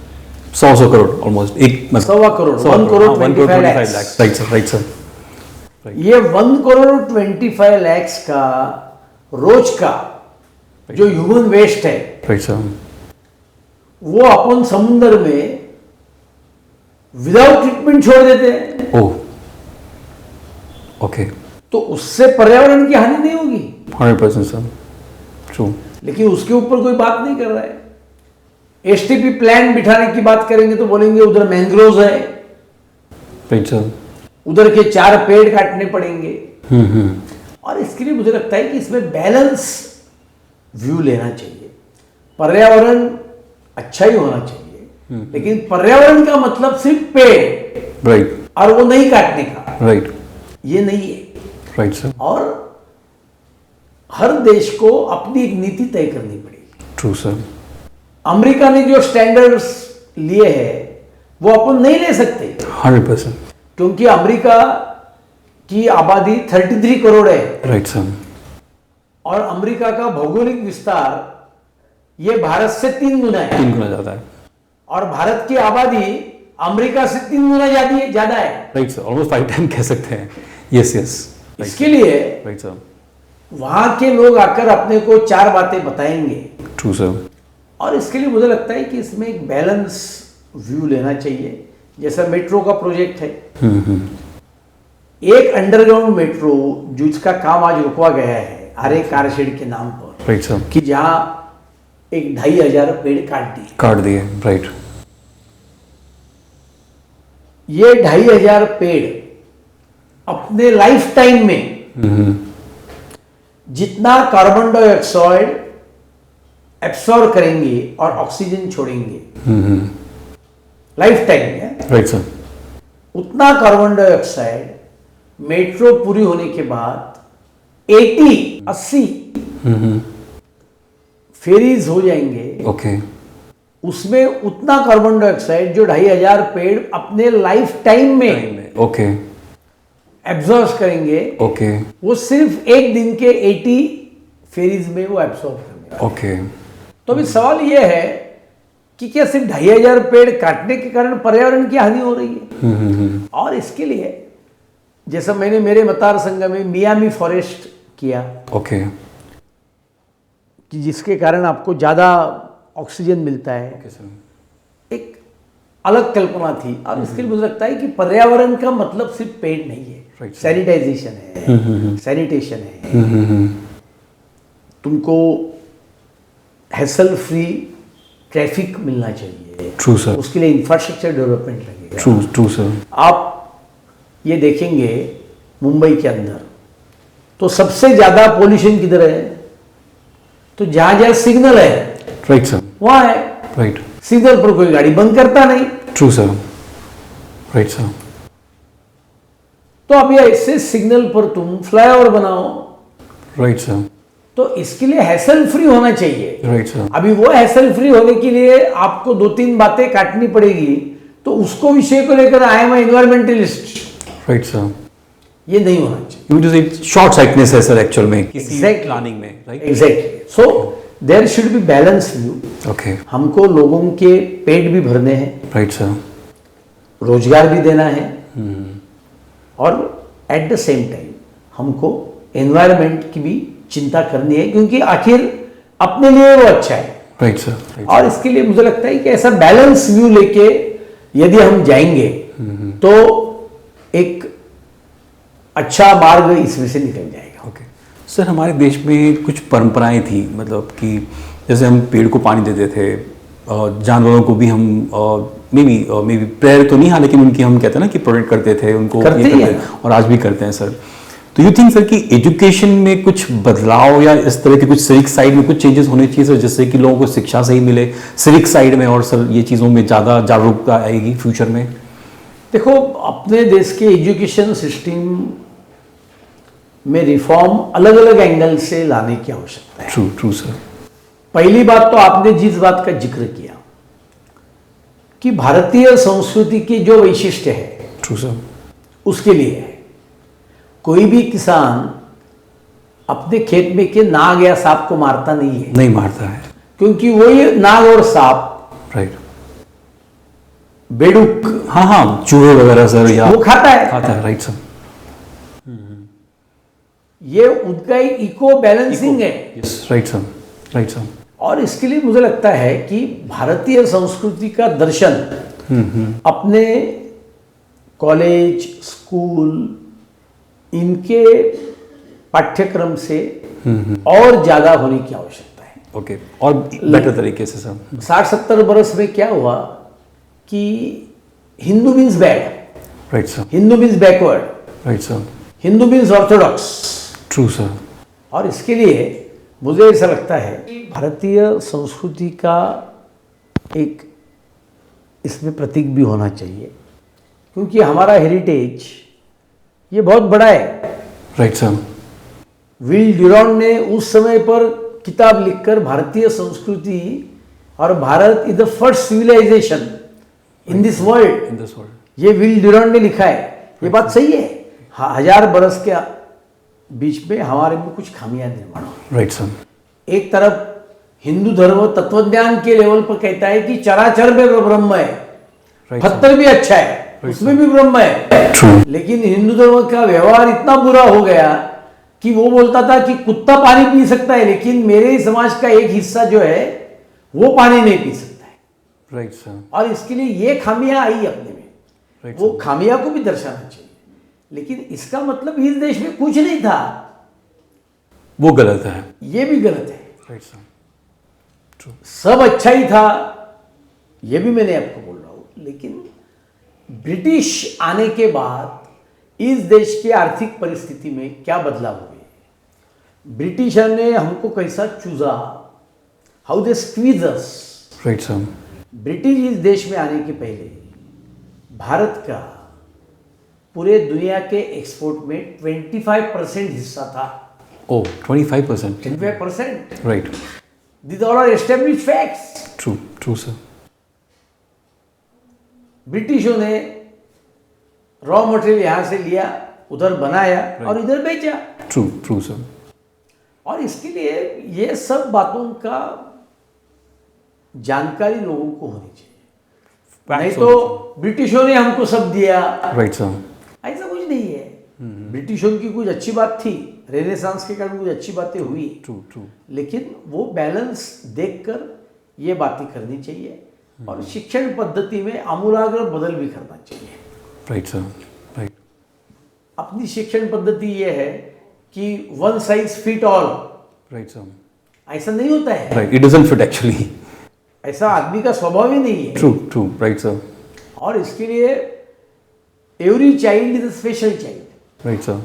100 crore almost, 1.25 crore, 1 crore 25 lakh. Right sir, right sir. ये 1 करोड़ 25 लाख का रोज का जो ह्यूमन वेस्ट है राइट सर, वो अपन समुद्र में विदाउट ट्रीटमेंट छोड़ देते हैं, ओह ओके, तो उससे पर्यावरण की हानि नहीं होगी। 100% सर, ट्रू, लेकिन उसके ऊपर कोई बात नहीं कर रहा है। एसटीपी प्लांट बिठाने की बात करेंगे तो बोलेंगे उधर मैंग्रोव है, राइट सर, उधर के 4 पेड़ काटने पड़ेंगे। और इसके लिए मुझे लगता है कि इसमें बैलेंस व्यू लेना चाहिए। पर्यावरण अच्छा ही होना चाहिए, लेकिन पर्यावरण का मतलब सिर्फ पेड़ राइट, और वो नहीं काटने का, राइट, ये नहीं है। राइट सर, और हर देश को अपनी एक नीति तय करनी पड़ेगी। ट्रू सर, अमेरिका ने जो स्टैंडर्ड्स लिए हैं वो अपन नहीं ले सकते, 100%, क्योंकि अमेरिका की आबादी 33 करोड़ है राइट सर, और अमेरिका का भौगोलिक विस्तार ये भारत से 3 गुना है, 3 गुना ज़्यादा है, और भारत की आबादी अमेरिका से 3 गुना ज्यादा है। राइट सर, ऑलमोस्ट 5 टाइम कह सकते हैं, यस यस, इसके लिए राइट सर, वहां के लोग आकर अपने को 4 बातें बताएंगे, ट्रू सर, और इसके लिए मुझे लगता है कि इसमें एक बैलेंस व्यू लेना चाहिए। जैसा मेट्रो का प्रोजेक्ट है, एक अंडरग्राउंड मेट्रो जिसका काम आज रुकवा गया है आरे कारशेड के नाम पर, राइट सर, कि जहां एक 2,500 पेड़ काट दिए। राइट, ये 2,500 पेड़ अपने लाइफ टाइम में जितना कार्बन डाइऑक्साइड एब्सॉर्ब करेंगे और ऑक्सीजन छोड़ेंगे लाइफ टाइम में, राइट सर, उतना कार्बन डाइऑक्साइड मेट्रो पूरी होने के बाद 80 फेरीज हो जाएंगे, ओके, उसमें उतना कार्बन डाइऑक्साइड जो 2,500 पेड़ अपने लाइफ टाइम में ओके, एब्जॉर्ब करेंगे, ओके, वो सिर्फ एक दिन के 80 फेरीज में वो एब्सॉर्ब करेंगे। ओके, तो अभी सवाल ये है कि क्या सिर्फ 2,500 पेड़ काटने के कारण पर्यावरण की हानि हो रही है? और इसके लिए जैसा मैंने मेरे मतार संघ में मियामी फॉरेस्ट किया, ओके, कि जिसके कारण आपको ज़्यादा ऑक्सीजन मिलता है, एक अलग कल्पना थी। और इसके लिए मुझे लगता है कि पर्यावरण का मतलब सिर्फ पेड़ नहीं है, Right. सैनिटाइजेशन है, सैनिटेशन है, तुमको हैसल फ्री ट्रैफिक मिलना चाहिए, ट्रू सर, उसके लिए इंफ्रास्ट्रक्चर डेवलपमेंट लगेगा। ट्रू, ट्रू सर, आप ये देखेंगे मुंबई के अंदर तो सबसे ज्यादा पोल्यूशन किधर है? तो जहां जहां सिग्नल है राइट सर, वहां है, राइट, सिग्नल पर कोई गाड़ी बंद करता नहीं। ट्रू सर, राइट सर, तो अब ये ऐसे सिग्नल पर तुम फ्लाईओवर बनाओ, राइट सर, तो इसके लिए हैसल फ्री होना चाहिए। राइट सर, अभी वो हैसल फ्री होने के लिए आपको 2-3 बातें काटनी पड़ेगी, तो उसको विषय को लेकर I am environmentalist, right sir, ये नहीं होना चाहिए। यू जस्ट एक शॉर्ट साइटनेस है सर एक्चुअल में किसी Exactly. प्लानिंग में, right, exactly, so there should be balance view. Okay, हमको लोगों के पेट भी भरने हैं, राइट सर, रोजगार भी देना है, और एट द सेम टाइम हमको एनवायरनमेंट की भी चिंता करनी है, क्योंकि आखिर अपने लिए वो अच्छा है। राइट सर, और इसके लिए मुझे लगता है कि ऐसा बैलेंस व्यू लेके यदि हम जाएंगे तो एक अच्छा मार्ग इसमें से निकल जाएगा। ओके सर, हमारे देश में कुछ परंपराएं थी, मतलब कि जैसे हम पेड़ को पानी देते थे, जानवरों को भी हम मे बी प्रेयर तो नहीं, हाँ, लेकिन उनकी हम कहते हैं ना कि प्रोटेक्ट करते थे उनको, और आज भी करते हैं सर। तो यू थिंक सर कि एजुकेशन में कुछ बदलाव या इस तरह के कुछ सिविक साइड में कुछ चेंजेस होने चाहिए सर, जिससे कि लोगों को शिक्षा सही मिले सिविक साइड में, और सर ये चीज़ों में ज़्यादा जागरूकता आएगी फ्यूचर में? देखो, अपने देश के एजुकेशन सिस्टम में रिफॉर्म अलग अलग एंगल से लाने की आवश्यकता है। True, true sir. पहली बात तो आपने जिस बात का जिक्र किया कि भारतीय संस्कृति की जो वैशिष्ट्य है, ट्रू सर, उसके लिए है। कोई भी किसान अपने खेत में के नाग या सांप को मारता नहीं है, नहीं मारता है, क्योंकि वो ये नाग और सांप, राइट, बेडूक, हाँ, चूहे वगैरह सर, या वो खाता है। Right sir. ये उनका एक इको बैलेंसिंग है। Yes, right sir, right sir. और इसके लिए मुझे लगता है कि भारतीय संस्कृति का दर्शन अपने कॉलेज, स्कूल, इनके पाठ्यक्रम से और ज्यादा होने की आवश्यकता है। ओके, और बेटर तरीके से सर। 60-70 बरस में क्या हुआ कि Hindu means bad, right sir, Hindu means backward, right sir, Hindu means Orthodox. True sir. और इसके लिए मुझे ऐसा लगता है कि भारतीय संस्कृति का एक इसमें प्रतीक भी होना चाहिए, क्योंकि हमारा हेरिटेज ये बहुत बड़ा है। Right sir. विल ड्यूरॉन ने उस समय पर किताब लिखकर भारतीय संस्कृति और Bharat is the first civilisation in this world, in this world, ये विल ड्यूरॉन ने लिखा है। ये बात सही है। 1000 बरस के बीच में हमारे में कुछ खामियां निर्माण हुई। Right sir. एक तरफ हिंदू धर्म तत्वज्ञान के लेवल पर कहता है कि चराचर में ब्रह्म है, पत्थर भी अच्छा है, उसमें भी ब्रह्म है। ट्रू। लेकिन हिंदू धर्म का व्यवहार इतना बुरा हो गया कि वो बोलता था कि कुत्ता पानी पी सकता है, लेकिन मेरे समाज का एक हिस्सा जो है वो पानी नहीं पी सकता है। Right sir. और इसके लिए ये खामियां आई अपने में, Right, वो खामियां को भी दर्शाना चाहिए। लेकिन इसका मतलब इस देश में कुछ नहीं था, वो गलत है। ये भी गलत है। Right sir, true. सब अच्छा ही था, ये भी मैंने आपको बोल रहा हूं। लेकिन ब्रिटिश आने के बाद इस देश की आर्थिक परिस्थिति में क्या बदलाव हुए, ब्रिटिशर ने हमको कैसा चूजा, how they squeeze us. Right sir. British इस देश में आने के पहले भारत का पूरे दुनिया के एक्सपोर्ट में 25% हिस्सा था। ओ, 25%। 25%। Right. These all are established facts. True, true sir. ब्रिटिशों ने रॉ मटेरियल यहां से लिया, उधर बनाया और इधर बेचा। True, true sir. और इसके लिए ये सब बातों का जानकारी लोगों को होनी चाहिए। नहीं तो ब्रिटिशों ने हमको सब दिया, राइट सर। ऐसा कुछ नहीं है। ब्रिटिशों की कुछ अच्छी बात थी, रेनेसांस के कारण कुछ अच्छी बातें हुई, ट्रू, ट्रू। लेकिन वो बैलेंस देखकर ये बातें करनी चाहिए और शिक्षण पद्धति में आमूलाग्र बदल भी करना चाहिए। Right sir, right. अपनी शिक्षण पद्धति ये है कि one size fit all. Right sir. ऐसा नहीं होता है। Right, it doesn't fit actually. ऐसा आदमी का स्वभाव ही नहीं है। True, true, right sir. और इसके लिए every child is a special child. Right sir.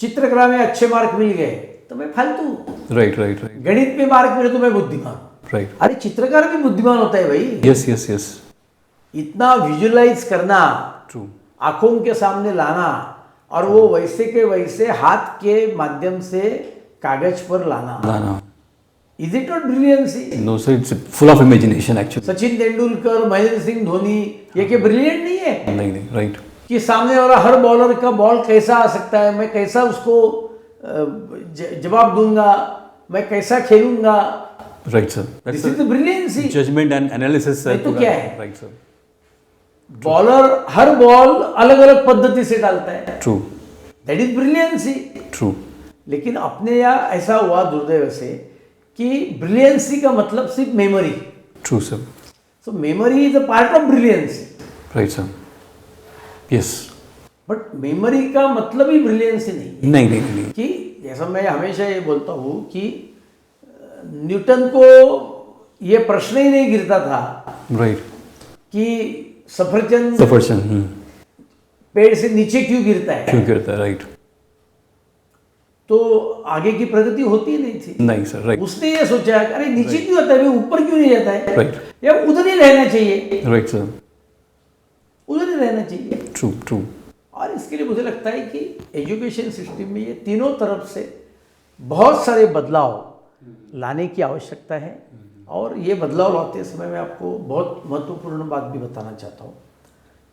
चित्रकला में अच्छे मार्क मिल गए तो मैं फालतू हूं, राइट, राइट, राइट। गणित में मार्क मिले तो मैं बुद्धिमान हूं। राइट। अरे चित्रकार भी बुद्धिमान होता है भाई। Yes, yes, yes. इतना विजुअलाइज करना, ट्रू। आंखों के सामने लाना और वो वैसे के वैसे हाथ के माध्यम से कागज पर लाना, is it not brilliancy? No sir, it's full of imagination actually. Sachin Tendulkar, Mahendra Singh Dhoni, ये क्या ब्रिलियंट नहीं है? नहीं, नहीं, राइट। कि सामने वाला हर बॉलर का बॉल कैसा आ सकता है, मैं कैसा उसको जवाब दूंगा, मैं कैसा खेलूंगा। Right sir. This is the brilliancy. Judgement and analysis sir. तो क्या है? Right sir. बॉलर हर बॉल अलग अलग पद्धति से डालता है। True. That is brilliancy. True. लेकिन अपने यहाँ ऐसा हुआ दुर्दैव से कि ब्रिलियंसी का मतलब सिर्फ memory. True sir. So memory is a part of brilliancy. Right sir. Yes. But memory का मतलब ही ब्रिलियंसी नहीं है। नहीं, नहीं, नहीं। कि जैसा मैं हमेशा ये बोलता हूँ कि न्यूटन को ये प्रश्न ही नहीं गिरता था राइट कि सफरचंद पेड़ से नीचे क्यों गिरता है, क्यों गिरता है। राइट। तो आगे की प्रगति होती ही नहीं थी। नहीं सर, राइट। उसने ये सोचा कि अरे नीचे क्यों आता है, ऊपर क्यों नहीं जाता है, राइट, या उधर ही रहना चाहिए। Right sir. उधर ही रहना चाहिए। True, true. और इसके लिए मुझे लगता है कि एजुकेशन सिस्टम में ये तीनों तरफ से बहुत सारे बदलाव लाने की आवश्यकता है। और ये बदलाव लाते समय मैं आपको बहुत महत्वपूर्ण बात भी बताना चाहता हूँ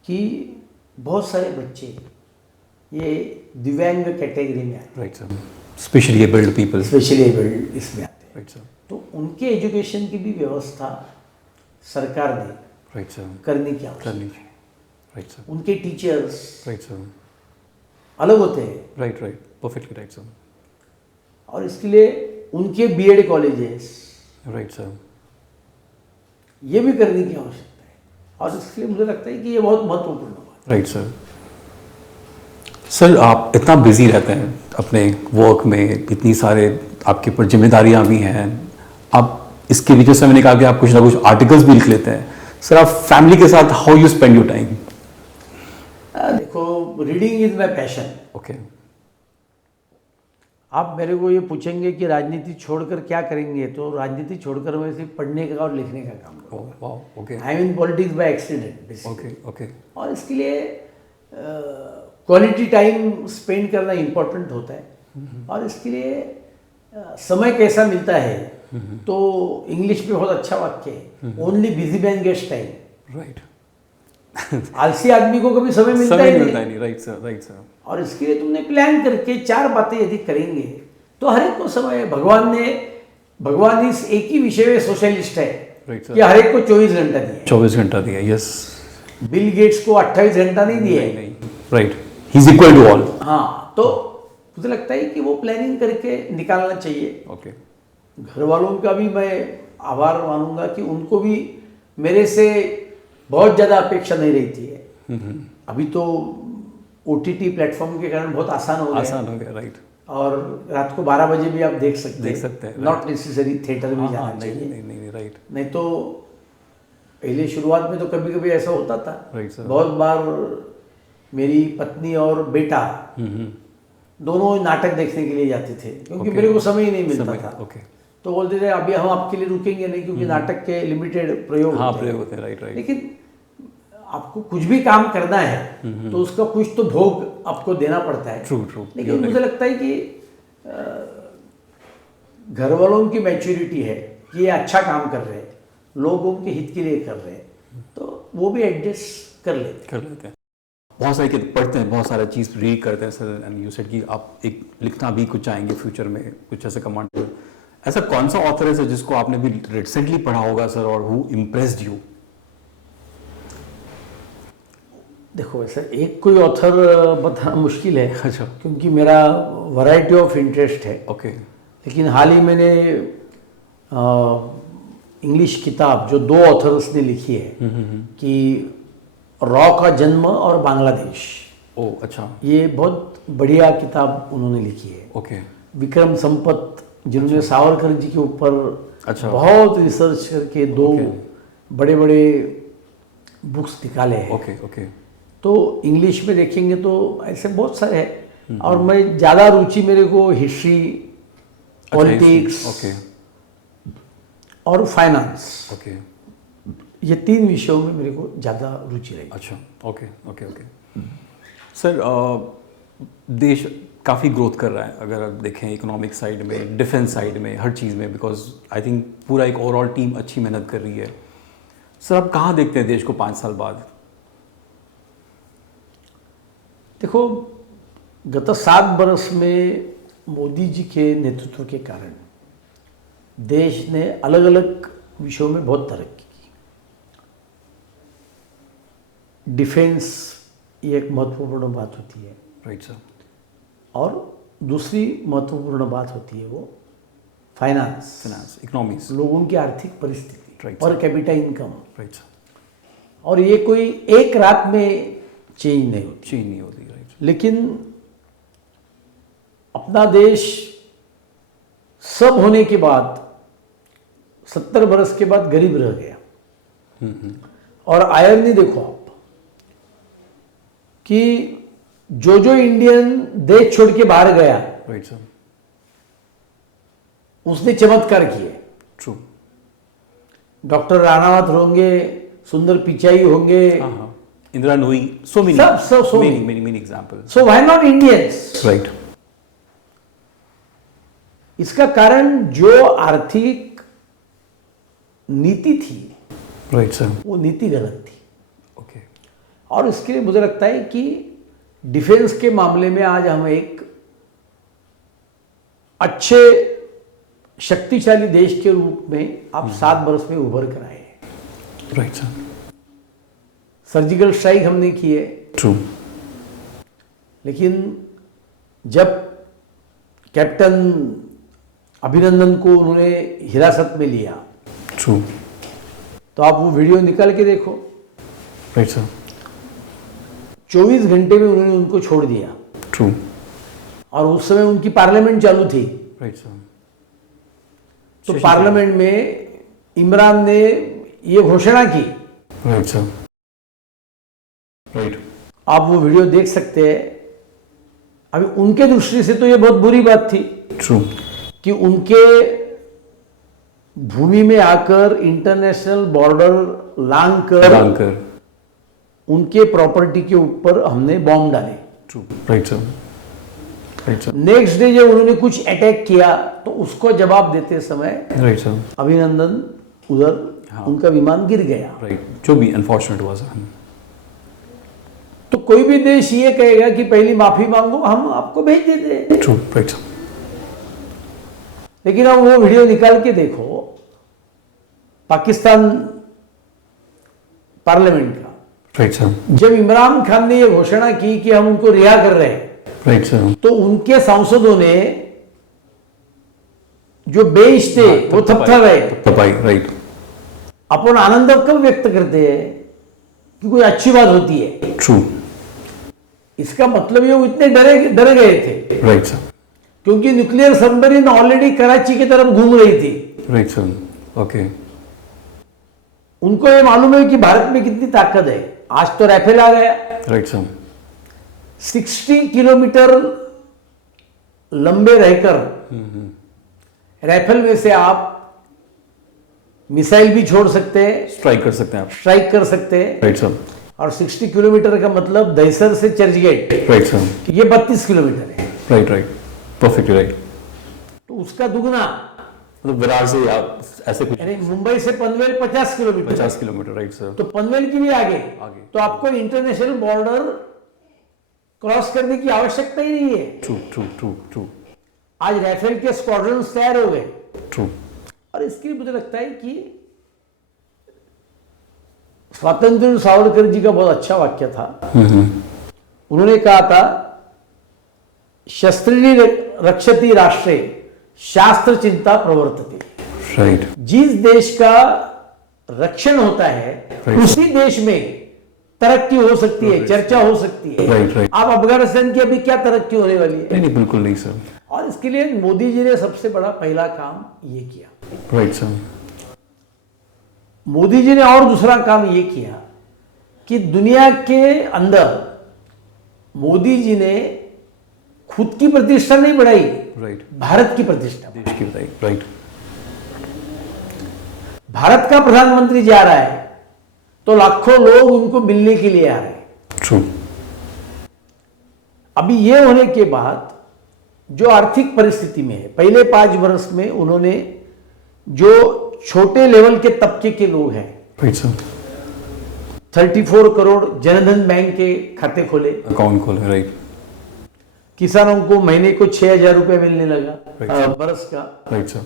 कि बहुत सारे बच्चे ये दिव्यांग कैटेगरी में आते हैं। Right sir. Specially abled people. Specially abled इसमें आते हैं। Right sir. तो उनके एजुकेशन की भी व्यवस्था सरकार ने राइट सर करने की आवश्यकता करनी है। चाहिए। Right sir. उनके टीचर्स, राइट सर। अलग होते हैं। Right right, perfectly right sir. और इसके लिए उनके बीएड कॉलेजेस, राइट सर, ये भी करने की आवश्यकता है। और इसके लिए मुझे लगता है कि ये बहुत महत्वपूर्ण बात। Right sir. सर आप इतना बिजी रहते हैं अपने वर्क में, इतनी सारे आपके ऊपर जिम्मेदारियां भी हैं, आप इसके बीच में मैंने कहा कि आप कुछ ना कुछ आर्टिकल्स भी लिख लेते हैं। सर आप फैमिली के साथ how you spend your time? देखो, reading is my passion. Okay, आप मेरे को ये पूछेंगे कि राजनीति छोड़कर क्या करेंगे, तो राजनीति छोड़कर मैं सिर्फ पढ़ने का और लिखने का काम करूँगा। Okay I am in politics by accident. Okay okay. और इसके लिए क्वालिटी टाइम स्पेंड करना इम्पोर्टेंट होता है। और इसके लिए समय कैसा मिलता है, तो इंग्लिश में बहुत अच्छा वाक्य है, only busy man gets time. Right. आलसी आदमी को कभी समय मिलता ही नहीं। Right sir, right sir. और इसके लिए तुमने प्लान करके 4 बातें यदि करेंगे तो हर एक को समय है। भगवान इस एक ही विषय में सोशलिस्ट है राइट सर, कि हर एक को 24 घंटा दिया। 24 घंटा दिया, यस। बिल गेट्स को 28 घंटा नहीं दिए। नहीं, right, he is equal to all. हाँ, तो मुझे लगता है कि वो प्लानिंग करके निकालना चाहिए। ओके। घर वालों का भी मैं आभार मानूंगा कि उनको भी मेरे से बहुत ज़्यादा अपेक्षा नहीं रहती है। अभी तो OTT प्लेटफॉर्म के कारण बहुत आसान हो गया। राइट। और रात को 12 बजे भी आप देख सकते हैं। नॉट नेसेसरी थिएटर में जाना चाहिए। नहीं, राइट। नहीं तो पहले शुरुआत में तो कभी कभी ऐसा होता था। Right sir. बहुत बार मेरी पत्नी और बेटा दोनों नाटक देखने के लिए जाते थे, क्योंकि मेरे को समय ही नहीं मिलता था। ओके। तो बोलते थे अभी हम आपके लिए रुकेंगे नहीं, क्योंकि नाटक के लिमिटेड प्रयोग होते हैं। Right right. लेकिन आपको कुछ भी काम करना है तो उसका कुछ तो भोग आपको देना पड़ता है। ट्रू। लेकिन मुझे लगता है कि घर वालों की मैच्योरिटी है कि ये अच्छा काम कर रहे हैं, लोगों के हित के लिए कर रहे हैं, तो वो भी एडजस्ट कर लेते हैं। बहुत सारे पढ़ते हैं, बहुत सारा चीज़ रीड करते हैं सर। एंड यू सेड कि आप एक लिखना भी कुछ चाहेंगे फ्यूचर में, कुछ ऐसे कमांड। ऐसा कौन सा ऑथर है सर जिसको आपने भी रिसेंटली पढ़ा होगा सर, और हु इम्प्रेस्ड यू? देखो, वैसे एक कोई ऑथर बताना मुश्किल है। अच्छा। क्योंकि मेरा वैरायटी ऑफ इंटरेस्ट है। ओके। लेकिन हाल ही मैंने इंग्लिश किताब जो 2 ऑथर्स ने लिखी है कि रॉ का जन्म और बांग्लादेश। ओ अच्छा। ये बहुत बढ़िया किताब उन्होंने लिखी है। ओके। विक्रम संपत, जिन्होंने सावरकर जी के ऊपर बहुत रिसर्च करके 2 बड़े बड़े बुक्स निकाले हैं। ओके। तो इंग्लिश में देखेंगे तो ऐसे बहुत सारे हैं। और मैं ज़्यादा रुचि मेरे को हिस्ट्री, पॉलिटिक्स और फाइनेंस, ये 3 विषयों में मेरे को ज़्यादा रुचि रही। अच्छा, ओके। सर देश काफ़ी ग्रोथ कर रहा है, अगर आप देखें इकोनॉमिक साइड में, डिफेंस साइड में, हर चीज़ में, बिकॉज आई थिंक पूरा एक ओवरऑल टीम अच्छी मेहनत कर रही है। सर आप कहाँ देखते हैं देश को 5 साल बाद? देखो, गत 7 बरस में मोदी जी के नेतृत्व के कारण देश ने अलग अलग विषयों में बहुत तरक्की की। डिफेंस ये एक महत्वपूर्ण बात होती है। Right sir. और दूसरी महत्वपूर्ण बात होती है वो फाइनेंस, इकोनॉमिक्स, लोगों की आर्थिक परिस्थिति, Right, per capita income. Right sir. और ये कोई एक रात में चेंज नहीं होती। राइट। लेकिन अपना देश सब होने के बाद 70 बरस के बाद गरीब रह गया। और आयरनी देखो आप कि जो इंडियन देश छोड़ के बाहर गया, राइट सर, उसने चमत्कार किए। ट्रू। डॉक्टर राणावत होंगे, सुंदर पिचाई होंगे, Indira Nooyi, so many examples. So why not Indians? Right. इसका कारण जो आर्थिक नीति थी, राइट सर, वो नीति गलत थी। ओके। और इसके लिए मुझे लगता है कि डिफेंस के मामले में आज हम एक अच्छे शक्तिशाली देश के रूप में आप 7 बरस में उभर कर आए हैं। Right sir. सर्जिकल स्ट्राइक हमने की है। ट्रू। लेकिन जब कैप्टन अभिनंदन को उन्होंने हिरासत में लिया, ट्रू, तो आप वो वीडियो निकाल के देखो। Right sir. 24 घंटे में उन्होंने उनको छोड़ दिया। ट्रू। और उस समय उनकी पार्लियामेंट चालू थी। Right sir. तो पार्लियामेंट में इमरान ने ये घोषणा की। Right sir. राइट। आप वो वीडियो देख सकते हैं। अभी उनके दृष्टि से तो ये बहुत बुरी बात थी। ट्रू। कि उनके भूमि में आकर इंटरनेशनल बॉर्डर लांघकर उनके प्रॉपर्टी के ऊपर हमने बॉम्ब डाले। True. Right sir. Right sir. Next day जब उन्होंने कुछ अटैक किया तो उसको जवाब देते समय राइट सर, अभिनंदन उधर उनका विमान गिर गया। राइट, जो भी अनफॉर्चुनेट हुआ सर। तो कोई भी देश ये कहेगा कि पहली माफी मांगो, हम आपको भेज देते हैं। ट्रू। Right sir. लेकिन अब वो वीडियो निकाल के देखो पाकिस्तान पार्लियामेंट का। Right sir. जब इमरान खान ने ये घोषणा की कि हम उनको रिहा कर रहे हैं, राइट सर, तो उनके सांसदों ने जो बेंच थे वो थपथपाए। राइट। अपन आनंद कब व्यक्त करते हैं कि कोई अच्छी बात होती है। ट्रू। इसका मतलब ये वो इतने डरे गए थे। Right sir. क्योंकि न्यूक्लियर सबमरीन ऑलरेडी कराची की तरफ घूम रही थी। Right sir. ओके। उनको ये मालूम है कि भारत में कितनी ताकत है। आज तो राफेल आ गया। Right sir. 60 किलोमीटर लंबे रहकर राइफल में से आप मिसाइल भी छोड़ सकते हैं, स्ट्राइक कर सकते हैं आप। स्ट्राइक कर सकते हैं। Right sir. और 60 किलोमीटर का मतलब दहिसर से चर्चगेट, राइट सर, ये 32 किलोमीटर है। Right right, perfectly right. तो उसका दुगना, मतलब विरार से आप ऐसे कुछ यानी मुंबई से Panvel 50 kilometre. 50 kilometre. Right sir. तो पनवेल की भी आगे तो आपको इंटरनेशनल बॉर्डर क्रॉस करने की आवश्यकता ही नहीं है। True true true true. आज राफेल के स्क्वाड्रन तैयार हो गए। ट्रू। और इसके लिए मुझे लगता है कि स्वातंत्र सावरकर जी का बहुत अच्छा वाक्य था। उन्होंने कहा था, शस्त्रीणी रक्षति राष्ट्रे शास्त्र चिंता प्रवर्तते। राइट। जिस देश का रक्षण होता है उसी देश में तरक्की हो सकती है, चर्चा हो सकती है। Right right. आप अफगानिस्तान की अभी क्या तरक्की होने वाली है? नहीं, बिल्कुल नहीं सर। और इसके लिए मोदी जी ने सबसे बड़ा पहला काम ये किया। Right sir. मोदी जी ने और दूसरा काम ये किया कि दुनिया के अंदर मोदी जी ने खुद की प्रतिष्ठा नहीं बढ़ाई, राइट, भारत की प्रतिष्ठा, देश की बढ़ाई। राइट। भारत का प्रधानमंत्री जा रहा है तो लाखों लोग उनको मिलने के लिए आ रहे हैं। ट्रू। अभी ये होने के बाद जो आर्थिक परिस्थिति में है, पहले 5 वर्ष में उन्होंने जो छोटे लेवल के तबके के लोग हैं, right sir, 34 crore Jan Dhan bank के खाते खोले, अकाउंट खोले। राइट। किसानों को महीने को 6,000 रुपए मिलने लगा, Right. बरस का। Right sir.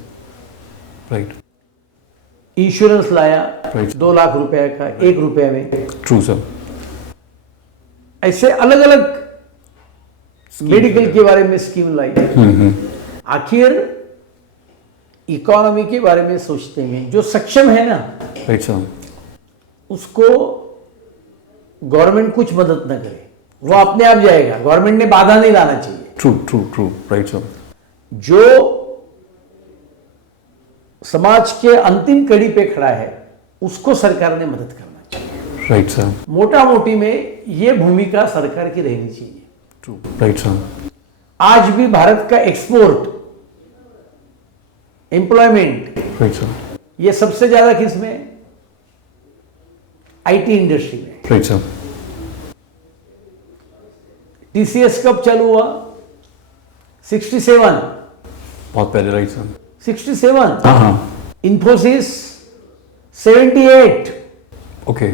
राइट। इंश्योरेंस लाया Right. 2 लाख रुपए का 1 रुपए में। True sir. ऐसे अलग अलग मेडिकल के बारे में स्कीम लाई। आखिर इकोनॉमी के बारे में सोचते हैं, जो सक्षम है ना, राइट सर, उसको गवर्नमेंट कुछ मदद न करे, वो अपने आप जाएगा। गवर्नमेंट ने बाधा नहीं लाना चाहिए। True true true. Right sir. जो समाज के अंतिम कड़ी पे खड़ा है उसको सरकार ने मदद करना चाहिए। Right sir. मोटा मोटी में ये भूमिका सरकार की रहनी चाहिए। ट्रू। Right sir. आज भी भारत का एक्सपोर्ट, एम्प्लॉयमेंट, राइट सर, ये सबसे ज्यादा किस में? आईटी इंडस्ट्री में। Right sir. टीसीएस कब चालू हुआ? 67। बहुत पहले। Right sir. 67। हाँ हाँ। इंफोसिस 78। ओके।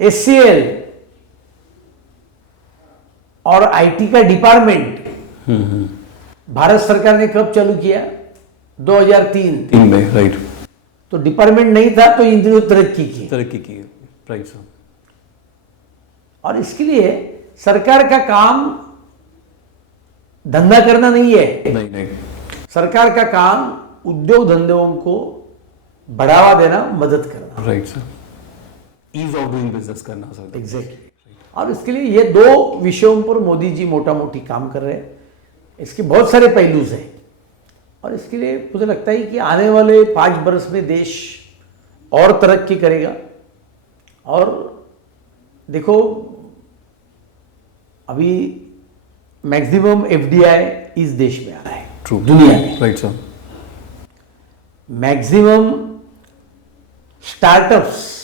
एचसीएल और आईटी का डिपार्टमेंट भारत सरकार ने कब चालू किया? 2003 में। राइट। तो डिपार्टमेंट नहीं था तो इन दिनों तरक्की की। तरक्की की। Right sir. और इसके लिए सरकार का काम धंधा करना नहीं है। नहीं नहीं, सरकार का काम उद्योग धंधों को बढ़ावा देना, मदद करना। Right sir, ease of doing business करना सर। एग्जैक्टली। और इसके लिए ये दो विषयों पर मोदी जी मोटा मोटी काम कर रहे हैं। इसके बहुत सारे पहलूज हैं और इसके लिए मुझे लगता है कि आने वाले 5 वर्ष में देश और तरक्की करेगा। और देखो, अभी मैक्सिमम एफडीआई इस देश में आ रहा है, ट्रू, दुनिया में। Right sir. मैक्सिमम स्टार्टअप्स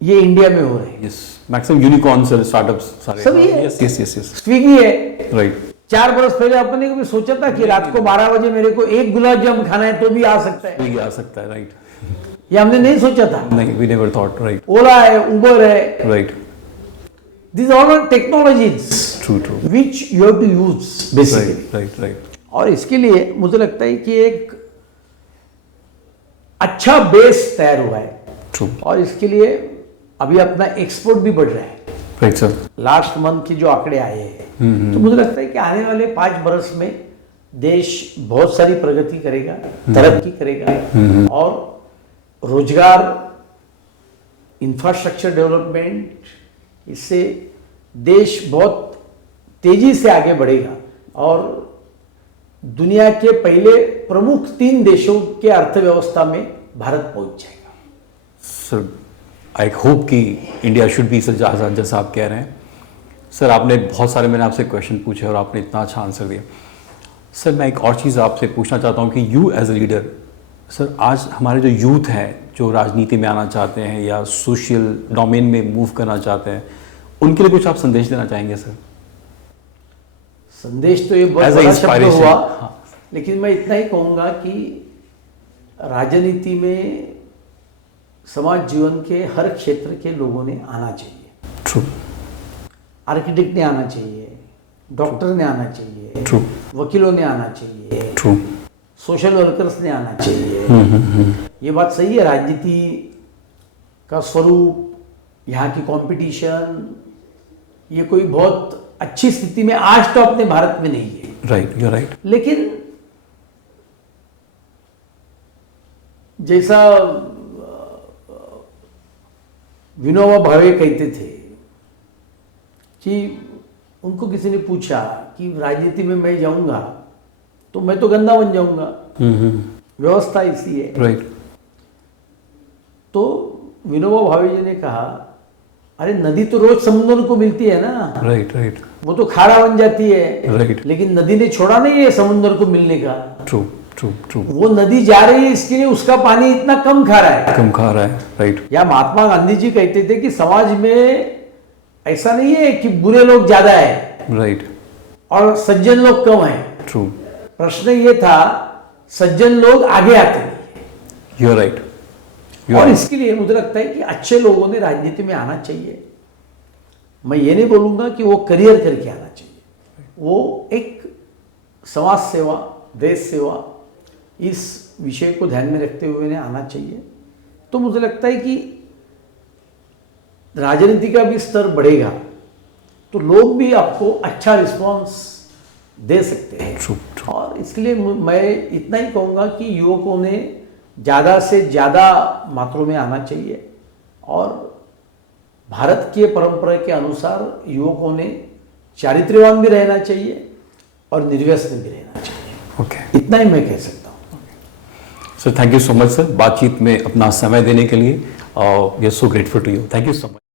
ये इंडिया में हो रहे हैं। यस, मैक्सिमम यूनिकॉर्न्स और स्टार्टअप्स सारे। सभी है। Yes yes yes yes, Swiggy है। राइट। 4 बरस पहले अपने कभी सोचा था कि रात को 12 बजे मेरे को एक गुलाब जामुन खाना है तो भी आ सकता है? स्विगी आ सकता है, राइट। ये हमने नहीं सोचा था। नहीं, वी नेवर थॉट, राइट। ओला है, उबर है, right, these all are technologies true true, which you have to use basically। Right right right, और इसके लिए मुझे लगता है कि एक अच्छा बेस तैयार हुआ है ट्रू, और इसके लिए अभी अपना एक्सपोर्ट भी बढ़ रहा है। Right sir. लास्ट मंथ के जो आंकड़े आए हैं, तो मुझे लगता है कि आने वाले 5 बरस में देश बहुत सारी प्रगति करेगा, तरक्की करेगा और रोजगार, इंफ्रास्ट्रक्चर डेवलपमेंट, इससे देश बहुत तेजी से आगे बढ़ेगा और दुनिया के पहले प्रमुख 3 देशों के अर्थव्यवस्था में भारत पहुंच जाएगा। सर, आई होप कि इंडिया शुड बी सर, जैसा आप कह रहे हैं। सर, आपने बहुत सारे, मैंने आपसे क्वेश्चन पूछे और आपने इतना अच्छा आंसर दिया। सर, मैं एक और चीज़ आपसे पूछना चाहता हूँ कि you as a leader, sir, आज हमारे जो यूथ हैं जो राजनीति में आना चाहते हैं या सोशल डोमेन में मूव करना चाहते हैं, उनके लिए कुछ आप संदेश देना चाहेंगे सर? संदेश तो ये बहुत बड़ा शब्द हुआ, लेकिन मैं इतना ही कहूँगा कि राजनीति में समाज जीवन के हर क्षेत्र के लोगों ने आना चाहिए। ट्रू। आर्किटेक्ट ने आना चाहिए, डॉक्टर ने आना चाहिए, ट्रू, वकीलों ने आना चाहिए, ट्रू, सोशल वर्कर्स ने आना चाहिए। ये बात सही है। राजनीति का स्वरूप, यहाँ की कंपटीशन, ये कोई बहुत अच्छी स्थिति में आज तो अपने भारत में नहीं है। Right, you are right. लेकिन जैसा विनोबा भावे कहते थे कि उनको किसी ने पूछा कि राजनीति में मैं जाऊंगा तो मैं तो गंदा बन जाऊंगा, व्यवस्था इसी है। राइट। तो विनोबा भावे जी ने कहा, अरे नदी तो रोज समुद्र को मिलती है ना। राइट राइट, वो तो खारा बन जाती है। राइट। लेकिन नदी ने छोड़ा नहीं है समुद्र को मिलने का। ट्रू ट्रू ट्रू, वो नदी जा रही है, इसके लिए उसका पानी इतना कम खा रहा है, कम खा रहा है। राइट। या महात्मा गांधी जी कहते थे कि समाज में ऐसा नहीं है कि बुरे लोग ज्यादा है, राइट, और सज्जन लोग कम है। ट्रू। प्रश्न ये था, सज्जन लोग आगे आते नहीं। You are right. और इसके लिए मुझे लगता है कि अच्छे लोगों ने राजनीति में आना चाहिए। मैं ये नहीं बोलूंगा कि वो करियर करके आना चाहिए, वो एक समाज सेवा, देश सेवा, इस विषय को ध्यान में रखते हुए ने आना चाहिए। तो मुझे लगता है कि राजनीति का भी स्तर बढ़ेगा तो लोग भी आपको अच्छा रिस्पांस दे सकते हैं। ट्रू। और इसके लिए मैं इतना ही कहूँगा कि युवकों ने ज़्यादा से ज़्यादा मात्रा में आना चाहिए और भारत के परंपरा के अनुसार युवकों ने चारित्र्यवान भी रहना चाहिए और निर्व्यसन भी रहना चाहिए। ओके, इतना ही मैं कह सकता हूँ। Sir, thank you so much sir, बातचीत में अपना समय देने के लिए। We are so grateful to you. Thank you so much.